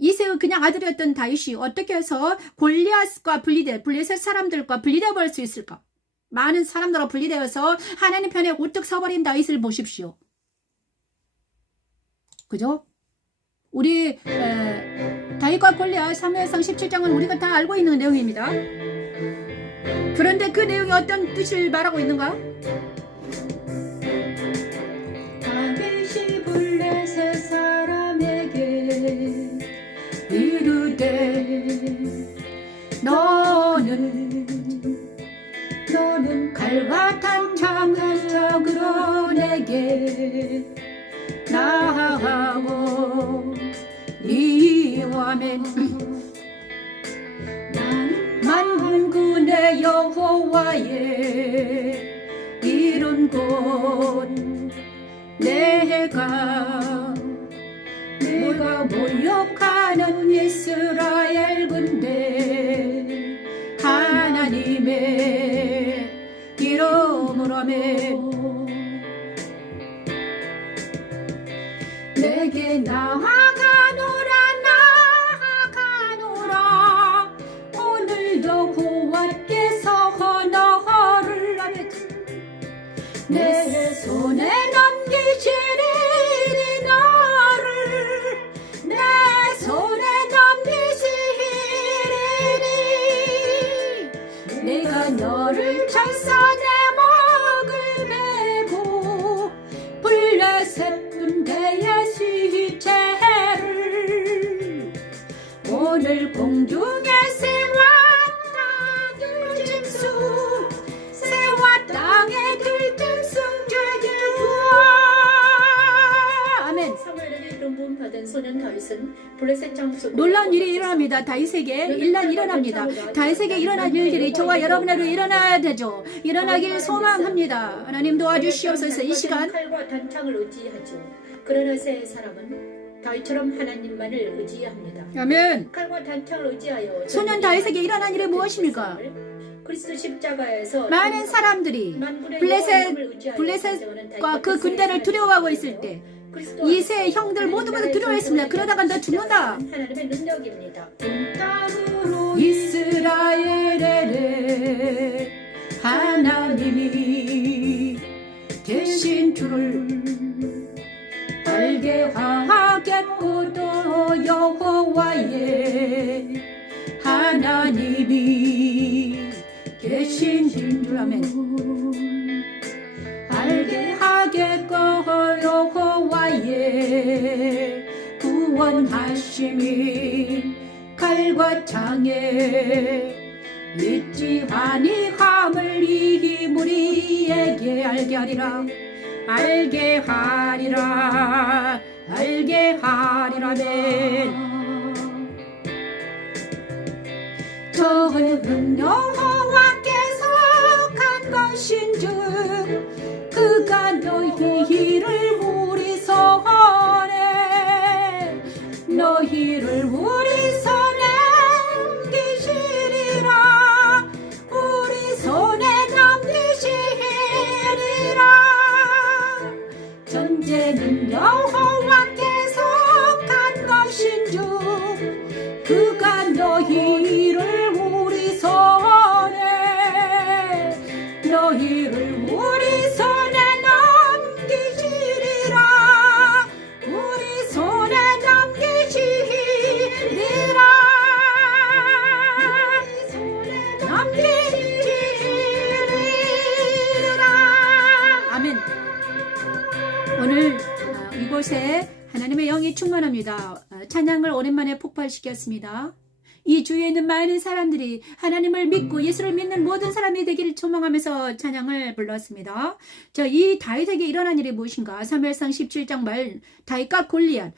이세의 그냥 아들이었던 다윗이 어떻게 해서 골리앗과 블레셋 사람들과 분리되어 버릴 수 있을까? 많은 사람들과 분리되어서 하나님 편에 우뚝 서버린 다윗을 보십시오. 그죠? 우리 다윗과 골리앗 사무엘상 17장은 우리가 다 알고 있는 내용입니다. 그런데 그 내용이 어떤 뜻을 말하고 있는가? 다윗이 블레셋 사람에게 이르되 너는 칼과 단창을 적으로 내게 나하고 이와멘 만군의 여호와의 이룬 곳 내가 모욕하는 이스라엘 군대 하나님의 이름으로 아멘. 내게 나아가노라 오늘 여호와께서 너를 아멘. 내 손에 넘기시리니 너를 내 손에 넘기시리니 내가 너를 쳐서 내 목을 메고 블레셋 군대의 시체를 오늘 공중에 세웠다 들짐승 새와 땅에 들짐승 죄를 구하 아멘. 사무엘에게 이런 부름 받은 소년 다윗은 블레셋 장수 놀라운 일이 일어납니다. 다윗에게 일난 일어납니다. 다윗에게 일어날 일들이 저와 여러분에게도 일어나야 되죠. 일어나길 소망합니다. 하나님 도와주시옵소서. 이 시간 칼과 단창을 의지하죠. 그러나 새 사람은 다윗처럼 하나님만을 의지합니다. 아멘. 칼과 단창을 의지하여 소년 다윗에게 일어난 일이 무엇입니까? 그리스도 십자가에서 많은 사람들이 블레셋과 그 군대를 두려워하고 있을 때 이세 형들 모두가 두려워했습니다. 그러다가 너 죽는다. 하나님의 능력입니다. 이스라엘의 하나님이 대신 주를 알게 하겠고 또 여호와의 하나님이 계신 줄 아멘. 알게 하겠고 여호와의 구원하심이 칼과 창에 있지 아니함을 이 무리에게 알게 하리라. 알게 하리라. 알게 하리라멘. 저는 여호와께서 간 것인즉 그가 너희를 우리 손에 우리 손에 넘기시리라. 우리 손에 넘기시리라. 전쟁은 여호와께서 간 것인즉 그가 너희를 우리 손에 넘기시리라. 우리 손에 넘기시리라. 아멘. 오늘 이곳에 하나님의 영이 충만합니다. 찬양을 오랜만에 폭발시켰습니다. 이 주위에 있는 많은 사람들이 하나님을 믿고 예수를 믿는 모든 사람이 되기를 소망하면서 찬양을 불렀습니다. 이 다윗에게 일어난 일이 무엇인가? 사무엘상 17장 말 다윗과 골리앗.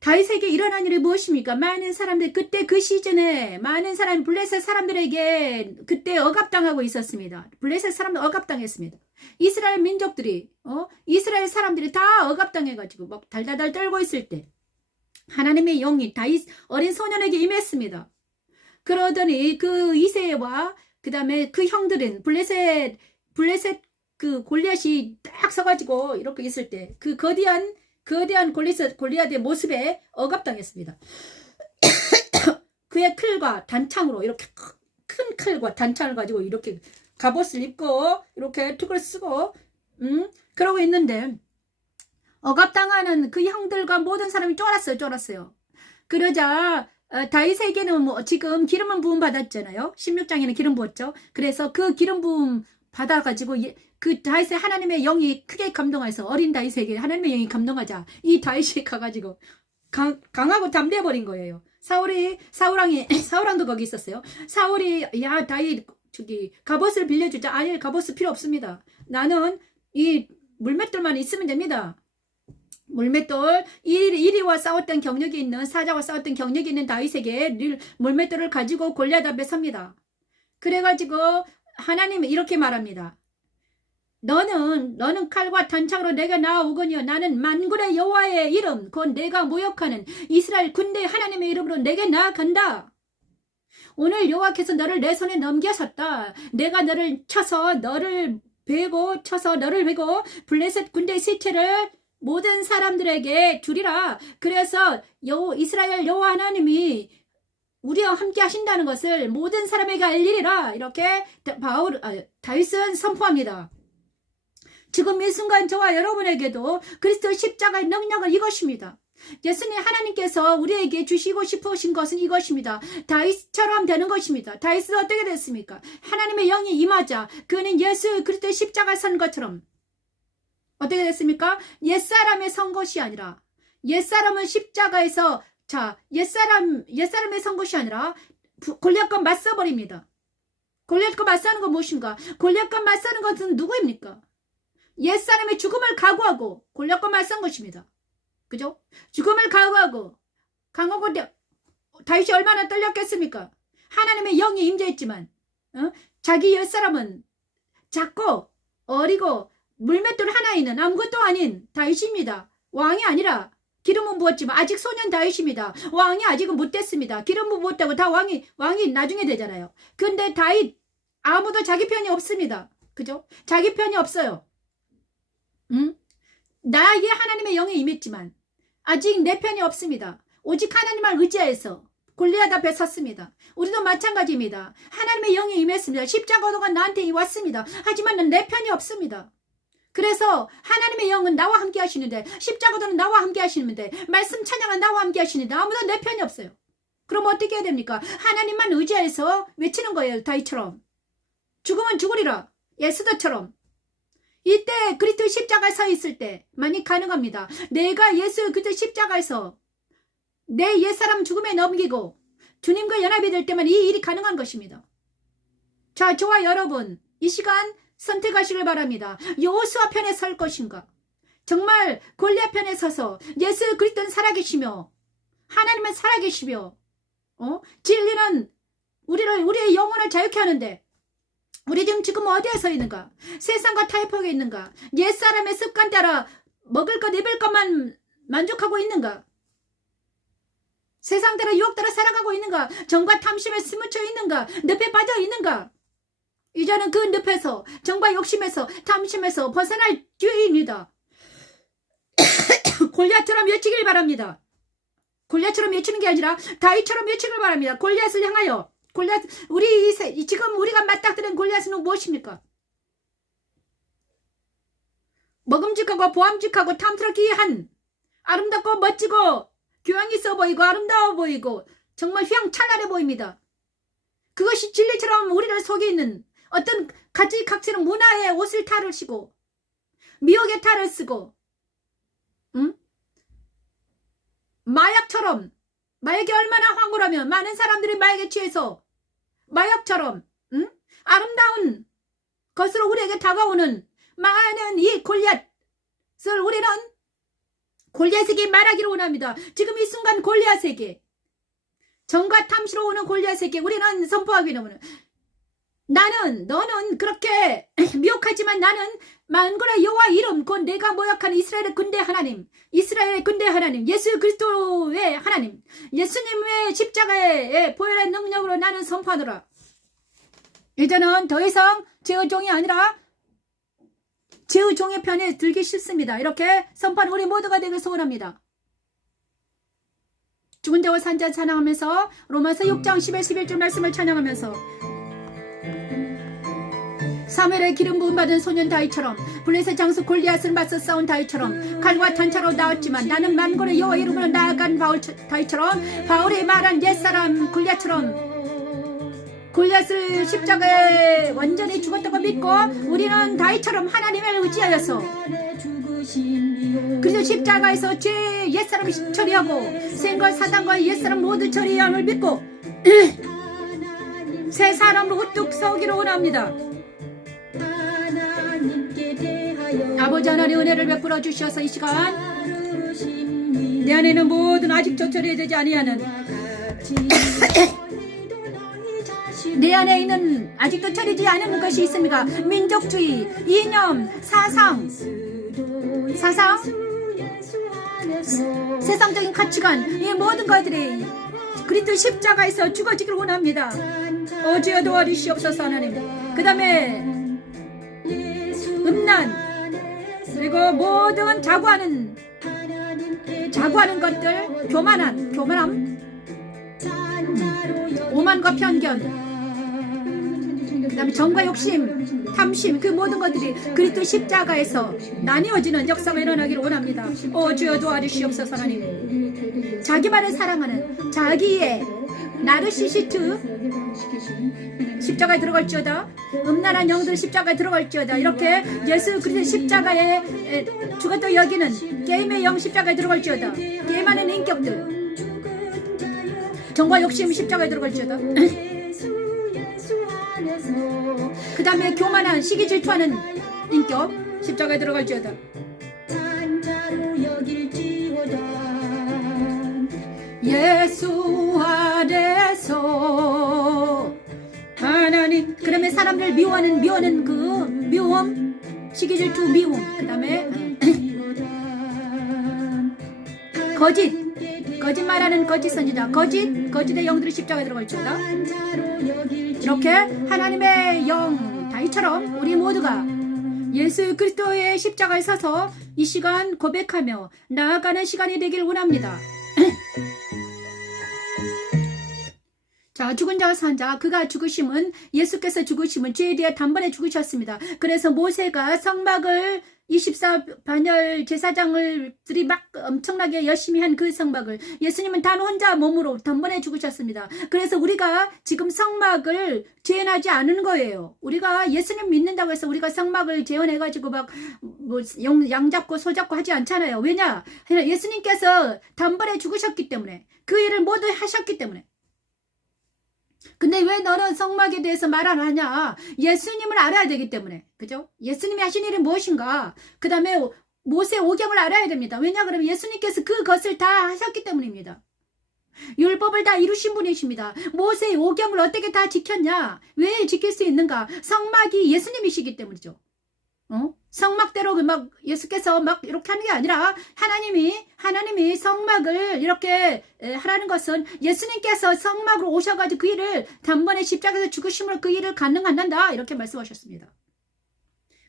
다윗에게 일어난 일이 무엇입니까? 많은 사람들, 그때 그 시즌에 많은 사람, 블레셋 사람들에게 그때 억압당하고 있었습니다. 블레셋 사람들 억압당했습니다. 이스라엘 민족들이, 이스라엘 사람들이 다 억압당해가지고 막 달달달 떨고 있을 때 하나님의 영이 다윗 어린 소년에게 임했습니다. 그러더니 그 이새와 그 다음에 그 형들은 블레셋 그 골리앗이 딱 서가지고 이렇게 있을 때 그 거대한 골리앗의 모습에 억압당했습니다. 그의 칼과 단창으로 이렇게 큰 칼과 단창을 가지고 이렇게 갑옷을 입고 이렇게 툭을 쓰고 그러고 있는데 억압당하는 그 형들과 모든 사람이 쫄았어요. 그러자 다윗에게는 뭐 지금 기름은 부음 받았잖아요. 16장에는 기름 부었죠. 그래서 그 기름 부음 받아가지고 그 다윗의 하나님의 영이 크게 감동해서 어린 다윗에게 하나님의 영이 감동하자 이 다윗이 가가지고 강하고 담대해버린 거예요. 사울왕도 거기 있었어요. 사울이 야 다윗 저기 갑옷을 빌려주자. 아니 갑옷은 필요 없습니다. 나는 이 물맷돌만 있으면 됩니다. 물맷돌 이리와 싸웠던 경력이 있는 사자와 싸웠던 경력이 있는 다윗에게 물맷돌을 가지고 골리앗 앞에 섭니다. 그래가지고 하나님은 이렇게 말합니다. 너는 칼과 단창으로 내게 나아오거니와 나는 만군의 여호와의 이름 곧 내가 모욕하는 이스라엘 군대 하나님의 이름으로 내게 나아간다. 오늘 여호와께서 너를 내 손에 넘겨셨다. 내가 너를 베고 블레셋 군대의 시체를 모든 사람들에게 주리라. 그래서 이스라엘 여호와 하나님이 우리와 함께 하신다는 것을 모든 사람에게 알리리라. 이렇게 다윗은 선포합니다. 지금 이 순간 저와 여러분에게도 그리스도 십자가의 능력은 이것입니다. 예수님 하나님께서 우리에게 주시고 싶으신 것은 이것입니다. 다윗처럼 되는 것입니다. 다윗은 어떻게 됐습니까? 하나님의 영이 임하자 그는 예수 그리스도의 십자가에 선 것처럼 어떻게 됐습니까? 옛사람의 선 것이 아니라 옛사람은 십자가에서 옛사람의 선 것이 아니라 골리앗과 맞서버립니다. 골리앗과 맞서는 건 무엇인가? 골리앗과 맞서는 것은 누구입니까? 옛사람의 죽음을 각오하고 골리앗과 맞선 것입니다. 그죠? 죽음을 각오하고 강하고 다윗이 얼마나 떨렸겠습니까? 하나님의 영이 임재했지만 자기 옛사람은 작고 어리고 물맷돌 하나 있는 아무것도 아닌 다윗입니다. 왕이 아니라 기름은 부었지만 아직 소년 다윗입니다. 왕이 아직은 못 됐습니다. 기름 부었다고 다 왕이 나중에 되잖아요. 근데 다윗 아무도 자기 편이 없습니다. 그죠? 자기 편이 없어요. 나에게 하나님의 영이 임했지만 아직 내 편이 없습니다. 오직 하나님을 의지해서 골리앗 앞에 섰습니다. 우리도 마찬가지입니다. 하나님의 영이 임했습니다. 십자가가 나한테 왔습니다. 하지만 내 편이 없습니다. 그래서 하나님의 영은 나와 함께 하시는데 십자가도는 나와 함께 하시는데 말씀 찬양은 나와 함께 하시는데 아무도 내 편이 없어요. 그럼 어떻게 해야 됩니까? 하나님만 의지해서 외치는 거예요. 다윗처럼. 죽으면 죽으리라. 예수도처럼. 이때 그리스도 십자가에 서 있을 때만이 가능합니다. 내가 예수 그리스도 십자가에서 내 옛사람 죽음에 넘기고 주님과 연합이 될 때만 이 일이 가능한 것입니다. 자, 저와 여러분 이 시간 선택하시길 바랍니다. 여호수아 편에 설 것인가? 정말 골리앗 편에 서서 예수 그리스도는 살아계시며 하나님은 살아계시며 진리는 우리의 영혼을 자유케 하는데 우리 지금 어디에 서 있는가? 세상과 타협하게 있는가? 옛사람의 습관 따라 먹을 것 입을 것만 만족하고 있는가? 세상 따라 유혹 따라 살아가고 있는가? 정과 탐심에 스무쳐 있는가? 늪에 빠져 있는가? 이제는 그 늪에서 정과 욕심에서 탐심에서 벗어날 기회입니다. 골리앗처럼 외치길 바랍니다. 골리앗처럼 외치는 게 아니라 다윗처럼 외치길 바랍니다. 골리앗을 향하여 골리앗, 지금 우리가 맞닥뜨린 골리앗은 무엇입니까? 먹음직하고 보암직하고 탐스럽게 한 아름답고 멋지고 교양 있어 보이고 아름다워 보이고 정말 휘황찬란해 보입니다. 그것이 진리처럼 우리를 속이는 어떤 가지각색의 문화의 옷을 탈으시고 미혹의 탈을 쓰고 마약처럼 마약이 얼마나 황홀하면 많은 사람들이 마약에 취해서 마약처럼 아름다운 것으로 우리에게 다가오는 많은 이 골리앗을 우리는 골리앗에게 말하기를 원합니다. 지금 이 순간 골리앗에게, 정과 탐시로 오는 골리앗에게 우리는 선포하기는 원합니다. 너는 그렇게 미혹하지만 나는 만군의 여호와 이름, 곧 내가 모욕하는 이스라엘의 군대 하나님, 예수 그리스도의 하나님, 예수님의 십자가의 보혈의 능력으로 나는 선포하노라. 이제는 더 이상 죄의 종이 아니라 죄의 종의 편에 들기 싫습니다. 이렇게 선포하는 우리 모두가 되길 소원합니다. 죽은 자와 산 자 찬양하면서 로마서 6장 11, 11절 말씀을 찬양하면서 사무엘의 기름 부음 받은 소년 다윗처럼 블레셋 장수 골리앗을 맞서 싸운 다윗처럼 칼과 단차로 나왔지만 나는 만군의 여호와 이름으로 나아간 다윗처럼 바울이 말한 옛사람 골리앗처럼 골리앗을 십자가에 완전히 죽었다고 믿고 우리는 다윗처럼 하나님을 의지하여서 그래서 십자가에서 죄 옛사람을 처리하고 생과 사단과 옛사람 모두 처리함을 믿고 새 사람으로 우뚝 서기를 원합니다. 아버지 하나님 은혜를 베풀어 주셔서 이 시간 내 안에는 모든 아직도 처리되지 아니하는 내 안에 있는 아직도 처리되지 않은 것이 있습니다. 민족주의, 이념, 사상, 세상적인 가치관, 이 모든 것들이 그리스도 십자가에서 죽어지기를 원합니다. 주여 도와주시옵소서 하나님. 그 다음에 음란 그리고 모든 자고하는 것들, 교만함, 오만과 편견, 그 다음에 정과 욕심, 탐심, 그 모든 것들이 그리스도 십자가에서 나뉘어지는 역사가 일어나기를 원합니다. 주여 도와주시옵소서 하나님. 자기만을 사랑하는 자기의 나르시시트 십자가에 들어갈지어다. 음란한 영들 십자가에 들어갈지어다. 이렇게 예수 그리스도 십자가에 죽었다 여기는 게임의 영 십자가에 들어갈지어다. 게임하는 인격들, 정과 욕심 십자가에 들어갈지어다. 그 다음에 교만한 시기 질투하는 인격 십자가에 들어갈지어다. 예수 안에서 하나님. 그러면 사람들 미워하는 그 미움, 시기 질투, 미움. 그 다음에 거짓말하는 거짓 선지자, 거짓의 영들이 십자가에 들어갈지어다. 이렇게 하나님의 영 다윗처럼 우리 모두가 예수 그리스도의 십자가에 서서 이 시간 고백하며 나아가는 시간이 되길 원합니다. 자, 죽은 자와 산 자, 그가 죽으심은, 예수께서 죽으심은 죄에 대해 단번에 죽으셨습니다. 그래서 모세가 성막을 24반열 제사장들이 막 엄청나게 열심히 한 그 성막을 예수님은 단 혼자 몸으로 단번에 죽으셨습니다. 그래서 우리가 지금 성막을 재현하지 않은 거예요. 우리가 예수님 믿는다고 해서 우리가 성막을 재현해가지고 막 양 잡고 소 잡고 하지 않잖아요. 왜냐? 예수님께서 단번에 죽으셨기 때문에, 그 일을 모두 하셨기 때문에. 근데 왜 너는 성막에 대해서 말 안 하냐? 예수님을 알아야 되기 때문에. 그죠? 예수님이 하신 일이 무엇인가? 그 다음에 모세 오경을 알아야 됩니다. 왜냐? 그러면 예수님께서 그것을 다 하셨기 때문입니다. 율법을 다 이루신 분이십니다. 모세 오경을 어떻게 다 지켰냐? 왜 지킬 수 있는가? 성막이 예수님이시기 때문이죠. 성막대로 막 예수께서 막 이렇게 하는 게 아니라 하나님이 성막을 이렇게 하라는 것은 예수님께서 성막으로 오셔가지고 그 일을 단번에 십자가에서 죽으심으로 그 일을 가능한다 이렇게 말씀하셨습니다.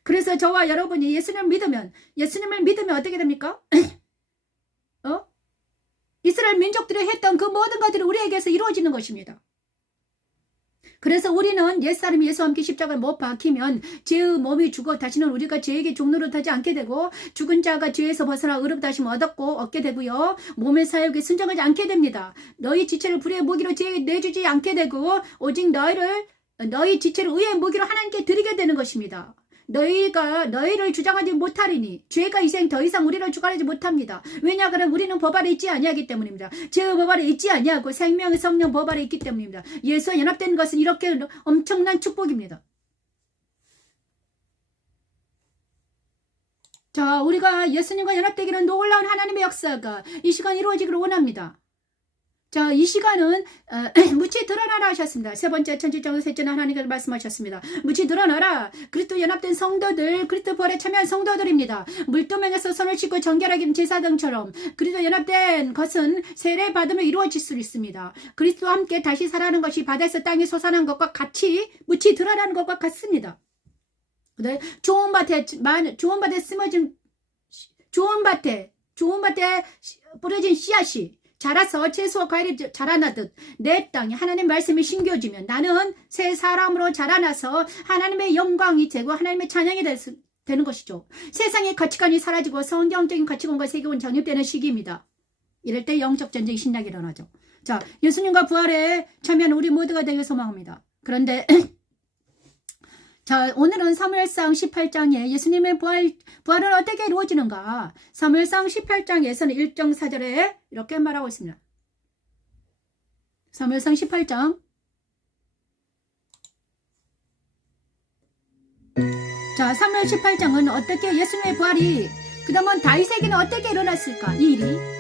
그래서 저와 여러분이 예수님을 믿으면 어떻게 됩니까? 이스라엘 민족들이 했던 그 모든 것들이 우리에게서 이루어지는 것입니다. 그래서 우리는 옛사람이 예수와 함께 십자가에 못 박히면 죄의 몸이 죽어 다시는 우리가 죄에게 종노릇하지 않게 되고, 죽은 자가 죄에서 벗어나 의롭 다심을 얻게 되고요. 몸의 사욕에 순종하지 않게 됩니다. 너희 지체를 불의의 무기로 죄에 내주지 않게 되고, 오직 너희 지체를 의의 무기로 하나님께 드리게 되는 것입니다. 너희를 주장하지 못하리니 죄가 이생 더 이상 우리를 주관하지 못합니다. 왜냐? 그럼 우리는 법 아래 있지 아니하기 때문입니다. 죄의 법 아래 있지 아니하고 생명의 성령 법 아래 있기 때문입니다. 예수와 연합된 것은 이렇게 엄청난 축복입니다. 자, 우리가 예수님과 연합되기는 놀라운 하나님의 역사가 이 시간 이루어지기를 원합니다. 자, 이 시간은 무치 드러나라 하셨습니다. 세 번째 천지적으로 셋째는 하나님께서 말씀하셨습니다. 무치 드러나라. 그리스도 연합된 성도들, 그리스도 부활에 참여한 성도들입니다. 물두멍에서 손을 씻고 정결하게 제사등처럼 그리스도 연합된 것은 세례 받으며 이루어질 수 있습니다. 그리스도와 함께 다시 살아가는 것이 바다에서 땅에 솟아난 것과 같이 무치 드러나는 것과 같습니다. 네, 좋은 밭에 심어진 좋은 밭에 뿌려진 씨앗이 자라서 채소와 과일이 자라나듯 내 땅에 하나님의 말씀이 심겨지면 나는 새 사람으로 자라나서 하나님의 영광이 되고 하나님의 찬양이 되는 것이죠. 세상의 가치관이 사라지고 성경적인 가치관과 세계관 정립되는 시기입니다. 이럴 때 영적 전쟁이 신나게 일어나죠. 자, 예수님과 부활에 참여한 우리 모두가 되길 소망합니다. 그런데 자, 오늘은 사무엘상 18장에 예수님의 부활은 어떻게 이루어지는가? 사무엘상 18장에서는 1장 4절에 이렇게 말하고 있습니다. 사무엘상 18장. 자, 사무엘 18장은 어떻게 예수님의 부활이, 그 다음은 다윗에게는 어떻게 일어났을까? 이 일이.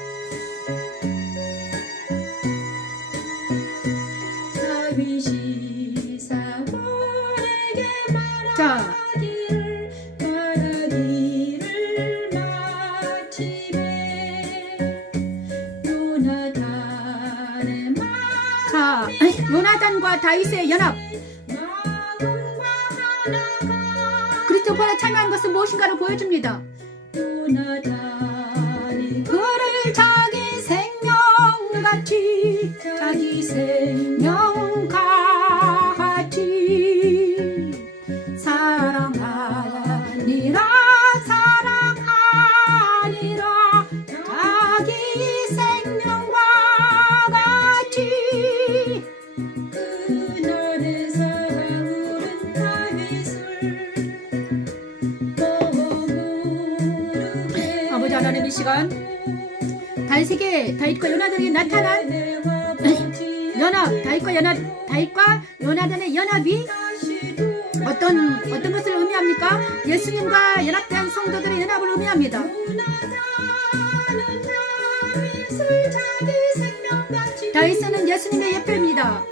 자, 요나단과 다윗의 연합. 그리스도 부활에 참여한 것은 무엇인가를 보여줍니다. 그를 자기 생명같이 사랑하니라 자기 생명과 같이 그날의 사울은 다윗을 아버지 하나님 이 시간 다윗과 요나단에게 나타난 다윗과 요나단의 연합이 어떤 것을 의미합니까? 예수님과 연합된 성도들의 연합을 의미합니다. 다윗은 예수님의 예표입니다.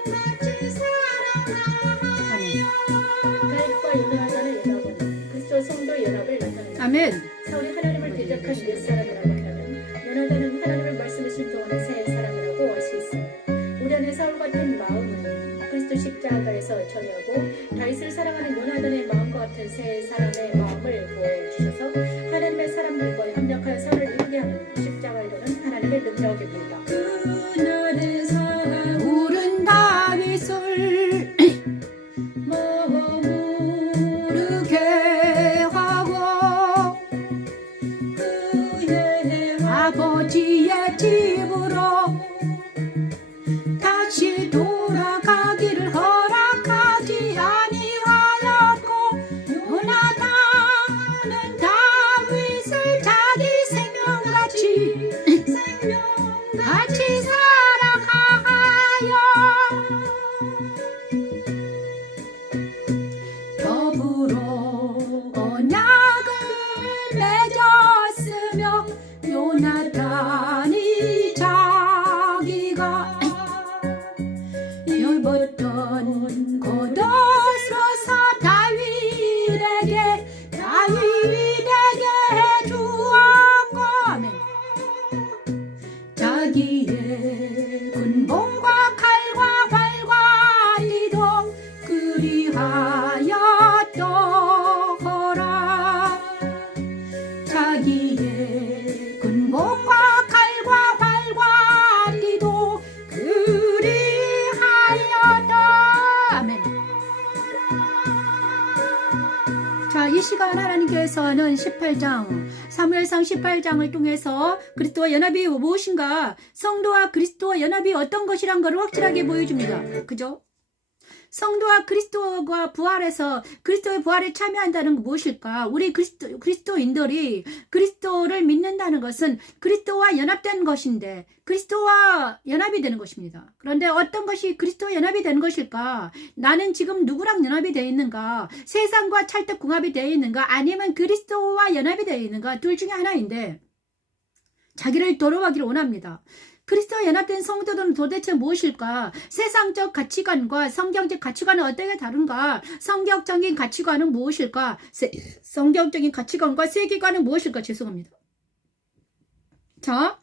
다윗과 요나단의 연합은 그리스도 성도의 연합을 나타냅니다. 아멘. 사울이 하나님을 대적한 옛사람이라고 한다면 요나단은 하나님의 말씀에 순종하는 새 사람이라고 할 수 있습니다. 우리 안에 사울 같은 마음은 그리스도 십자가에서 처리하고 다윗을 사랑하는 요나단의 마음과 같은 새 사람의 마음을 부어주셔서 하나님의 사람들과 협력하여 선을 이루게 하는 십자가를 이루는 하나님의 능력입니다. 그날의 사울은 다윗을 머무르게 하고 그의 아버지의 집으로 다시 돌아가기를 허락하지 아니하였고 요나단은 다윗을 자기 생명같이 사랑하여 더불어 언약을 맺었으며 요나단이 자기가 율법던 겉옷으로서 다윗에게 주었고 아멘. 자기의 군복과 칼과 활과 리도 그리하였더라. 자기의 군복과 칼과 활과 리도 아멘. 자, 이 시간 하나님께서는 18장, 사무엘상 18장을 통해서 그리스도와 연합이 무엇인가, 성도와 그리스도와 연합이 어떤 것이란 것을 확실하게 보여줍니다. 그죠? 성도와 그리스도가 부활해서 그리스도의 부활에 참여한다는 건 무엇일까? 우리 그리스도인들이 그리스도를 믿는다는 것은 그리스도와 연합된 것인데 그리스도와 연합이 되는 것입니다. 그런데 어떤 것이 그리스도와 연합이 되는 것일까? 나는 지금 누구랑 연합이 되어 있는가? 세상과 찰떡궁합이 되어 있는가? 아니면 그리스도와 연합이 되어 있는가? 둘 중에 하나인데 자기를 돌아가기를 원합니다. 그리스도와 연합된 성도들은 도대체 무엇일까? 세상적 가치관과 성경적 가치관은 어떻게 다른가? 성경적인 가치관은 무엇일까? 성경적인 가치관과 세계관은 무엇일까? 죄송합니다. 자,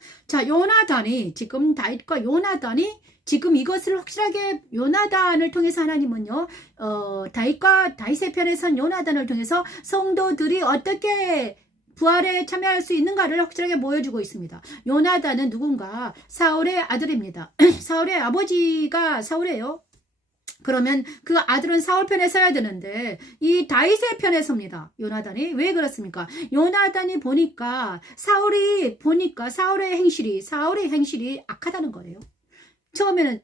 요나단이 지금 다윗과 요나단이 지금 이것을 확실하게 요나단을 통해서 하나님은요, 다윗의 편에 선 요나단을 통해서 성도들이 어떻게 부활에 참여할 수 있는가를 확실하게 보여주고 있습니다. 요나단은 누군가? 사울의 아들입니다. 사울의 아버지가 사울이에요. 그러면 그 아들은 사울 편에 서야 되는데 이 다윗의 편에 섭니다. 요나단이. 왜 그렇습니까? 요나단이 보니까 사울의 행실이 악하다는 거예요. 처음에는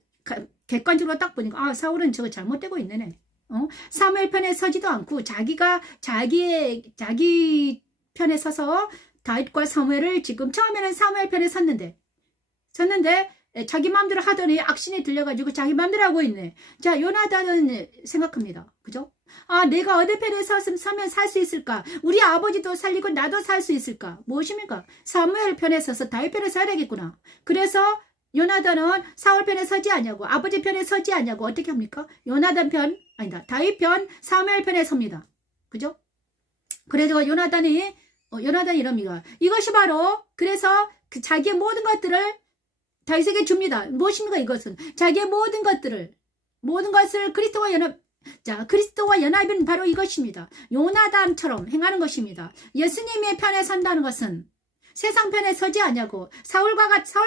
객관적으로 딱 보니까 사울은 저거 잘못되고 있네. 사무엘 편에 서지도 않고 자기 편에 서서 다윗과 사무엘을 지금 처음에는 사무엘 편에 섰는데 자기 마음대로 하더니 악신이 들려가지고 자기 마음대로 하고 있네. 자, 요나단은 생각합니다. 그죠? 내가 어디 편에 서면 살 수 있을까? 우리 아버지도 살리고 나도 살 수 있을까? 무엇입니까? 사무엘 편에 서서 다윗 편에 서야 되겠구나. 그래서 요나단은 사울 편에 서지 않냐고, 아버지 편에 서지 않냐고 어떻게 합니까? 다윗 편, 사무엘 편에 섭니다. 그죠? 그래서 요나단이 이럽니다. 이것이 바로 그래서 자기의 모든 것들을 다윗에게 줍니다. 무엇입니까? 이것은 자기의 모든 것을 그리스도와 연합은 바로 이것입니다. 요나단처럼 행하는 것입니다. 예수님의 편에 선다는 것은 세상 편에 서지 않냐고, 사울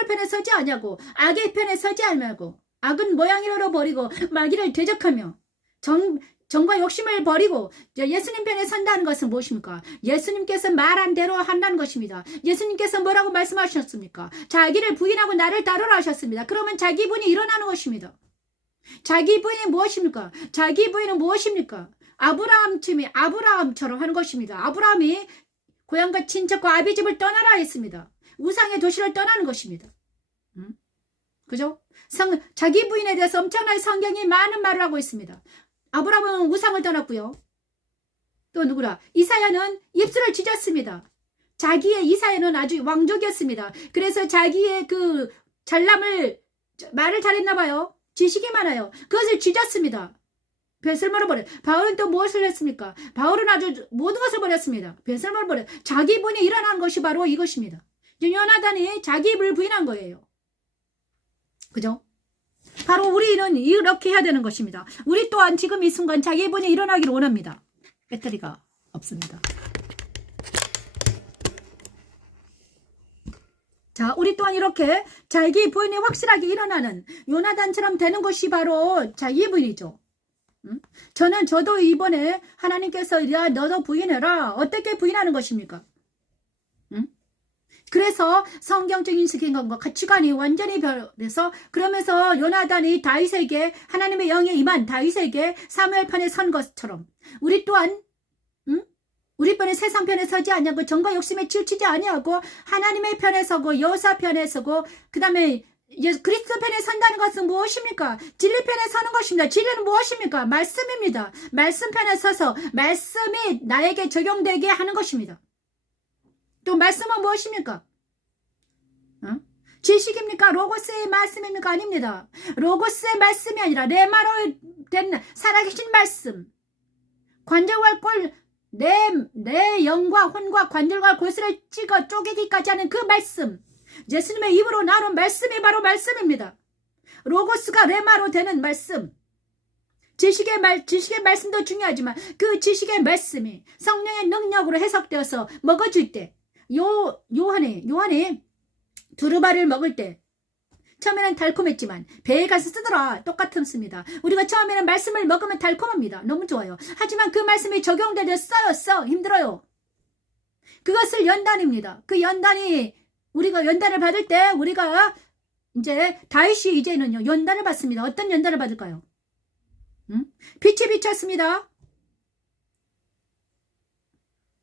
편에 서지 않냐고, 악의 편에 서지 않냐고, 악은 모양이로 버리고 마귀를 대적하며 정과 욕심을 버리고 예수님 편에 선다는 것은 무엇입니까? 예수님께서 말한 대로 한다는 것입니다. 예수님께서 뭐라고 말씀하셨습니까? 자기를 부인하고 나를 따르라 하셨습니다. 그러면 자기 부인이 일어나는 것입니다. 자기 부인이 무엇입니까? 자기 부인은 무엇입니까? 아브라함처럼 하는 것입니다. 아브라함이 고향과 친척과 아비집을 떠나라 했습니다. 우상의 도시를 떠나는 것입니다. 그죠? 자기 부인에 대해서 엄청나게 성경이 많은 말을 하고 있습니다. 아브라함은 우상을 떠났고요. 또 누구라? 이사야는 입술을 찢었습니다. 이사야는 아주 왕족이었습니다. 그래서 자기의 그 말을 잘했나 봐요. 지식이 많아요. 그것을 찢었습니다. 뱃설물을 버려. 바울은 또 무엇을 했습니까? 바울은 아주 모든 것을 버렸습니다. 뱃설물을 버려. 자기 부인이 일어난 것이 바로 이것입니다. 요나단이 자기 입을 부인한 거예요. 그죠? 바로 우리는 이렇게 해야 되는 것입니다. 우리 또한 지금 이 순간 자기 분이 일어나기를 원합니다. 배터리가 없습니다. 자, 우리 또한 이렇게 자기 부인이 확실하게 일어나는 요나단처럼 되는 것이 바로 자기 부인이죠. 저도 이번에 하나님께서 야 너도 부인해라. 어떻게 부인하는 것입니까? 그래서 성경적인 세계관과 가치관이 완전히 변해서 그러면서 요나단이 다윗에게 하나님의 영에 임한 다윗에게 사무엘 편에 선 것처럼 우리 또한 우리 편에 세상 편에 서지 아니하고 정과 욕심에 치우치지 아니하고 하나님의 편에 서고 여호사 편에 서고 그 다음에 그리스도 편에 선다는 것은 무엇입니까? 진리 편에 서는 것입니다. 진리는 무엇입니까? 말씀입니다. 말씀 편에 서서 말씀이 나에게 적용되게 하는 것입니다. 또 말씀은 무엇입니까? 지식입니까? 로고스의 말씀입니까? 아닙니다. 로고스의 말씀이 아니라 레마로 된 살아계신 말씀. 관절과 내 영과 혼과 관절과 골수를 찍어 쪼개기까지 하는 그 말씀. 예수님의 입으로 나오는 말씀이 바로 말씀입니다. 로고스가 레마로 되는 말씀. 지식의 말씀도 중요하지만 그 지식의 말씀이 성령의 능력으로 해석되어서 먹어줄 때 요한이 두루마리를 먹을 때 처음에는 달콤했지만 배에 가서 쓰더라. 똑같습니다. 우리가 처음에는 말씀을 먹으면 달콤합니다. 너무 좋아요. 하지만 그 말씀이 적용되려 써요. 힘들어요. 그것을 연단입니다. 그 연단이 우리가 연단을 받을 때 우리가 이제 다윗이 이제는요 연단을 받습니다. 어떤 연단을 받을까요? 빛이 비쳤습니다.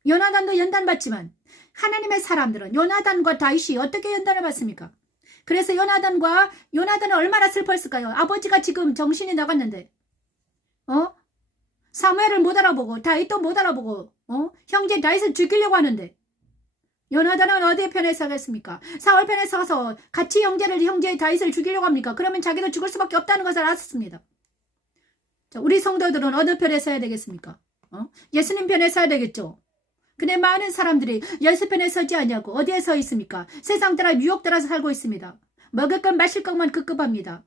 요나단도 연단받지만 하나님의 사람들은 요나단과 다윗이 어떻게 연단을 받습니까? 그래서 요나단은 얼마나 슬펐을까요? 아버지가 지금 정신이 나갔는데 사무엘을 못 알아보고 다윗도 못 알아보고 형제 다윗을 죽이려고 하는데 요나단은 어디에 편에 서겠습니까? 사울 편에 서서 같이 형제 다윗을 죽이려고 합니까? 그러면 자기도 죽을 수밖에 없다는 것을 알았습니다. 자, 우리 성도들은 어느 편에 서야 되겠습니까? 예수님 편에 서야 되겠죠. 근데 많은 사람들이 예수 편에 서지 않냐고 어디에 서 있습니까? 세상 따라 유혹 따라서 살고 있습니다. 먹을 것 마실 것만 급급합니다.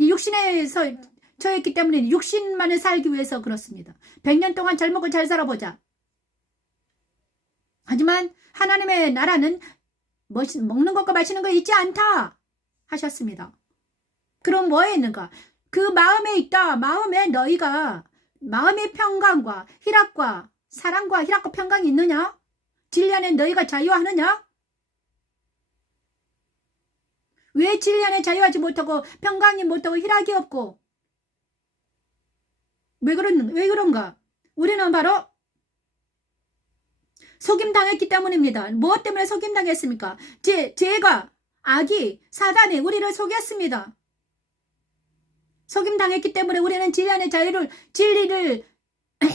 육신에 처했기 때문에 육신만을 살기 위해서 그렇습니다. 100년 동안 잘 먹고 잘 살아보자. 하지만 하나님의 나라는 먹는 것과 마시는 거 있지 않다 하셨습니다. 그럼 뭐에 있는가? 그 마음에 있다. 마음의 평강과 희락과 사랑과 희락과 평강이 있느냐? 진리 안에 너희가 자유하느냐? 왜 진리 안에 자유하지 못하고 평강이 못하고 희락이 없고 왜 그런가? 우리는 바로 속임당했기 때문입니다. 무엇 때문에 속임당했습니까? 죄가, 악이, 사단이 우리를 속였습니다. 속임당했기 때문에 우리는 진리 안의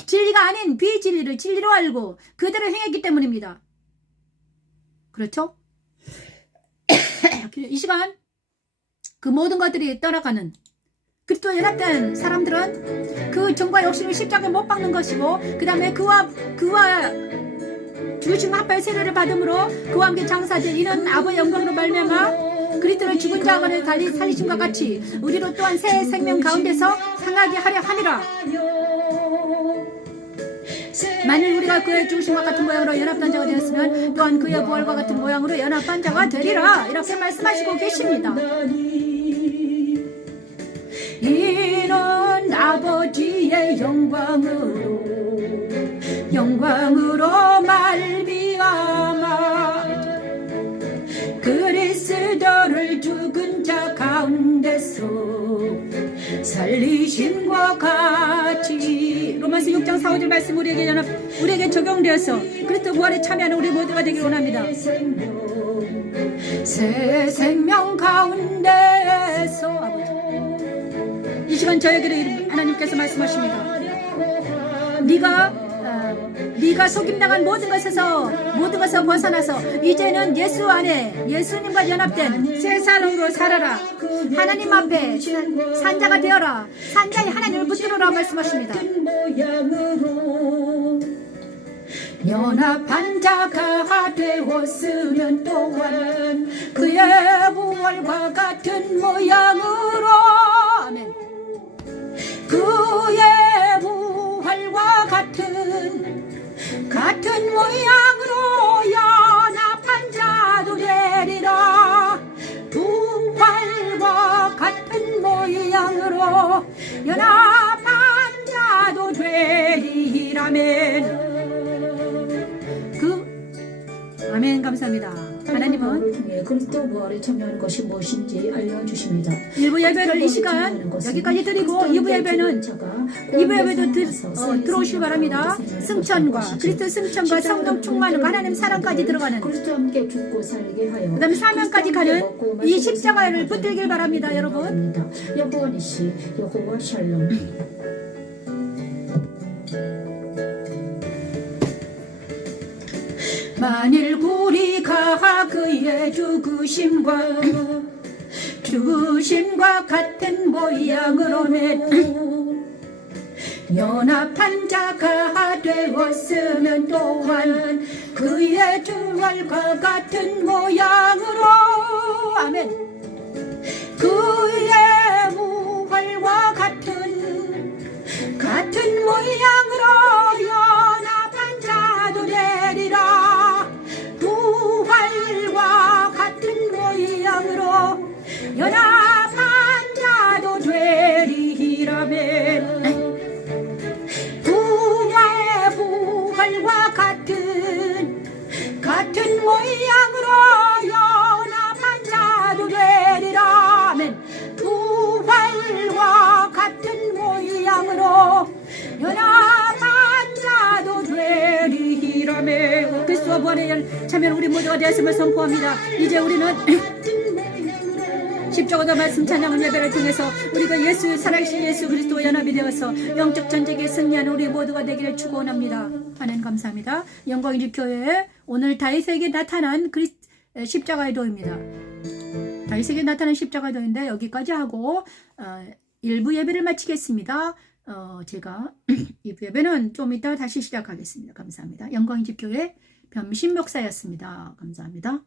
진리가 아닌 비진리를 진리로 알고 그대로 행했기 때문입니다. 그렇죠? 이 시간 그 모든 것들이 떠나가는 그리스도에 연합된 사람들은 그 정과 욕심을 십자가에 못 박는 것이고 그 다음에 그와 죽으신 합발 세례를 받음으로 그와 함께 장사된 이는 아버지의 영광으로 말미암아 그리스도를 죽은 자 가운데 달리 살리심과 같이 우리로 또한 새 생명 가운데서 상하게 하려 하니라. 만일 우리가 그의 죽으심과 같은 모양으로 연합한 자가 되었으면 또한 그의 부활과 같은 모양으로 연합한 자가 되리라. 이렇게 말씀하시고 계십니다. 이는 아버지의 영광으로 말미암아 그리스도를 죽은 자 가운데서 살리심과 같이 로마서 6장 4, 5절 말씀 우리에게 적용되어서 그리스도 부활에 참여하는 우리 모두가 되기를 원합니다. 새 생명 가운데서 아버지 이 시간 저에게 하나님께서 말씀하십니다. 네가 속임당한 모든 것에서 벗어나서 이제는 예수 안에 예수님과 연합된 새 사람으로 살아라. 하나님 앞에 산자가 되어라. 산자의 하나님을 붙들어라 말씀하십니다. 연합한 자가 되었으면 또한 그의 부활과 같은 모양으로 아멘. 그의 부활과 같은 모양으로 연합한 자도 되리라. 부활과 같은 모양으로 연합한 자도 되리라면 아멘. 감사합니다. 하나님은 그리스도 부활에 참여하는 것이 무엇인지 알려주십니다. 1부 예배를 이 시간 여기까지 드리고 2부 예배도 들어오시기 바랍니다. 승천과 그리스도 승천과 성령 충만과 하나님 사랑까지 들어가는 그리스도와 함께 죽고 살게 하여 그 다음에 사명까지 가는 이 십자가를 붙들길 바랍니다. 여러분 여호와 니시 여호와 샬롬. 만일 우리가 그의 죽으심과 같은 모양으로 연합한 자가 되었으면 또한 그의 부활과 같은 모양으로 아멘. 그의 부활과 같은 모양으로 연합한 자도 되리라. 부활과 같은 모양으로 연합한 자도 되리라면 부활과 같은 모양으로 연합한 자도 되리라면 부활과 같은 모양 안에 참여한 우리 모두가 되었음을 선포합니다. 이제 우리는 십자가도 말씀 찬양 예배를 통해서 우리가 예수 살아계신 예수 그리스도와 연합이 되어서 영적 전쟁에 승리하는 우리 모두가 되기를 축원합니다. 하나님 감사합니다. 영광의 교회 오늘 다윗에게 나타난 십자가의 도입니다. 다윗에게 나타난 십자가의 도인데 여기까지 하고 1부 예배를 마치겠습니다. 제가 2부 예배는 좀 이따 다시 시작하겠습니다. 감사합니다. 영광의 교회 변신 목사였습니다. 감사합니다.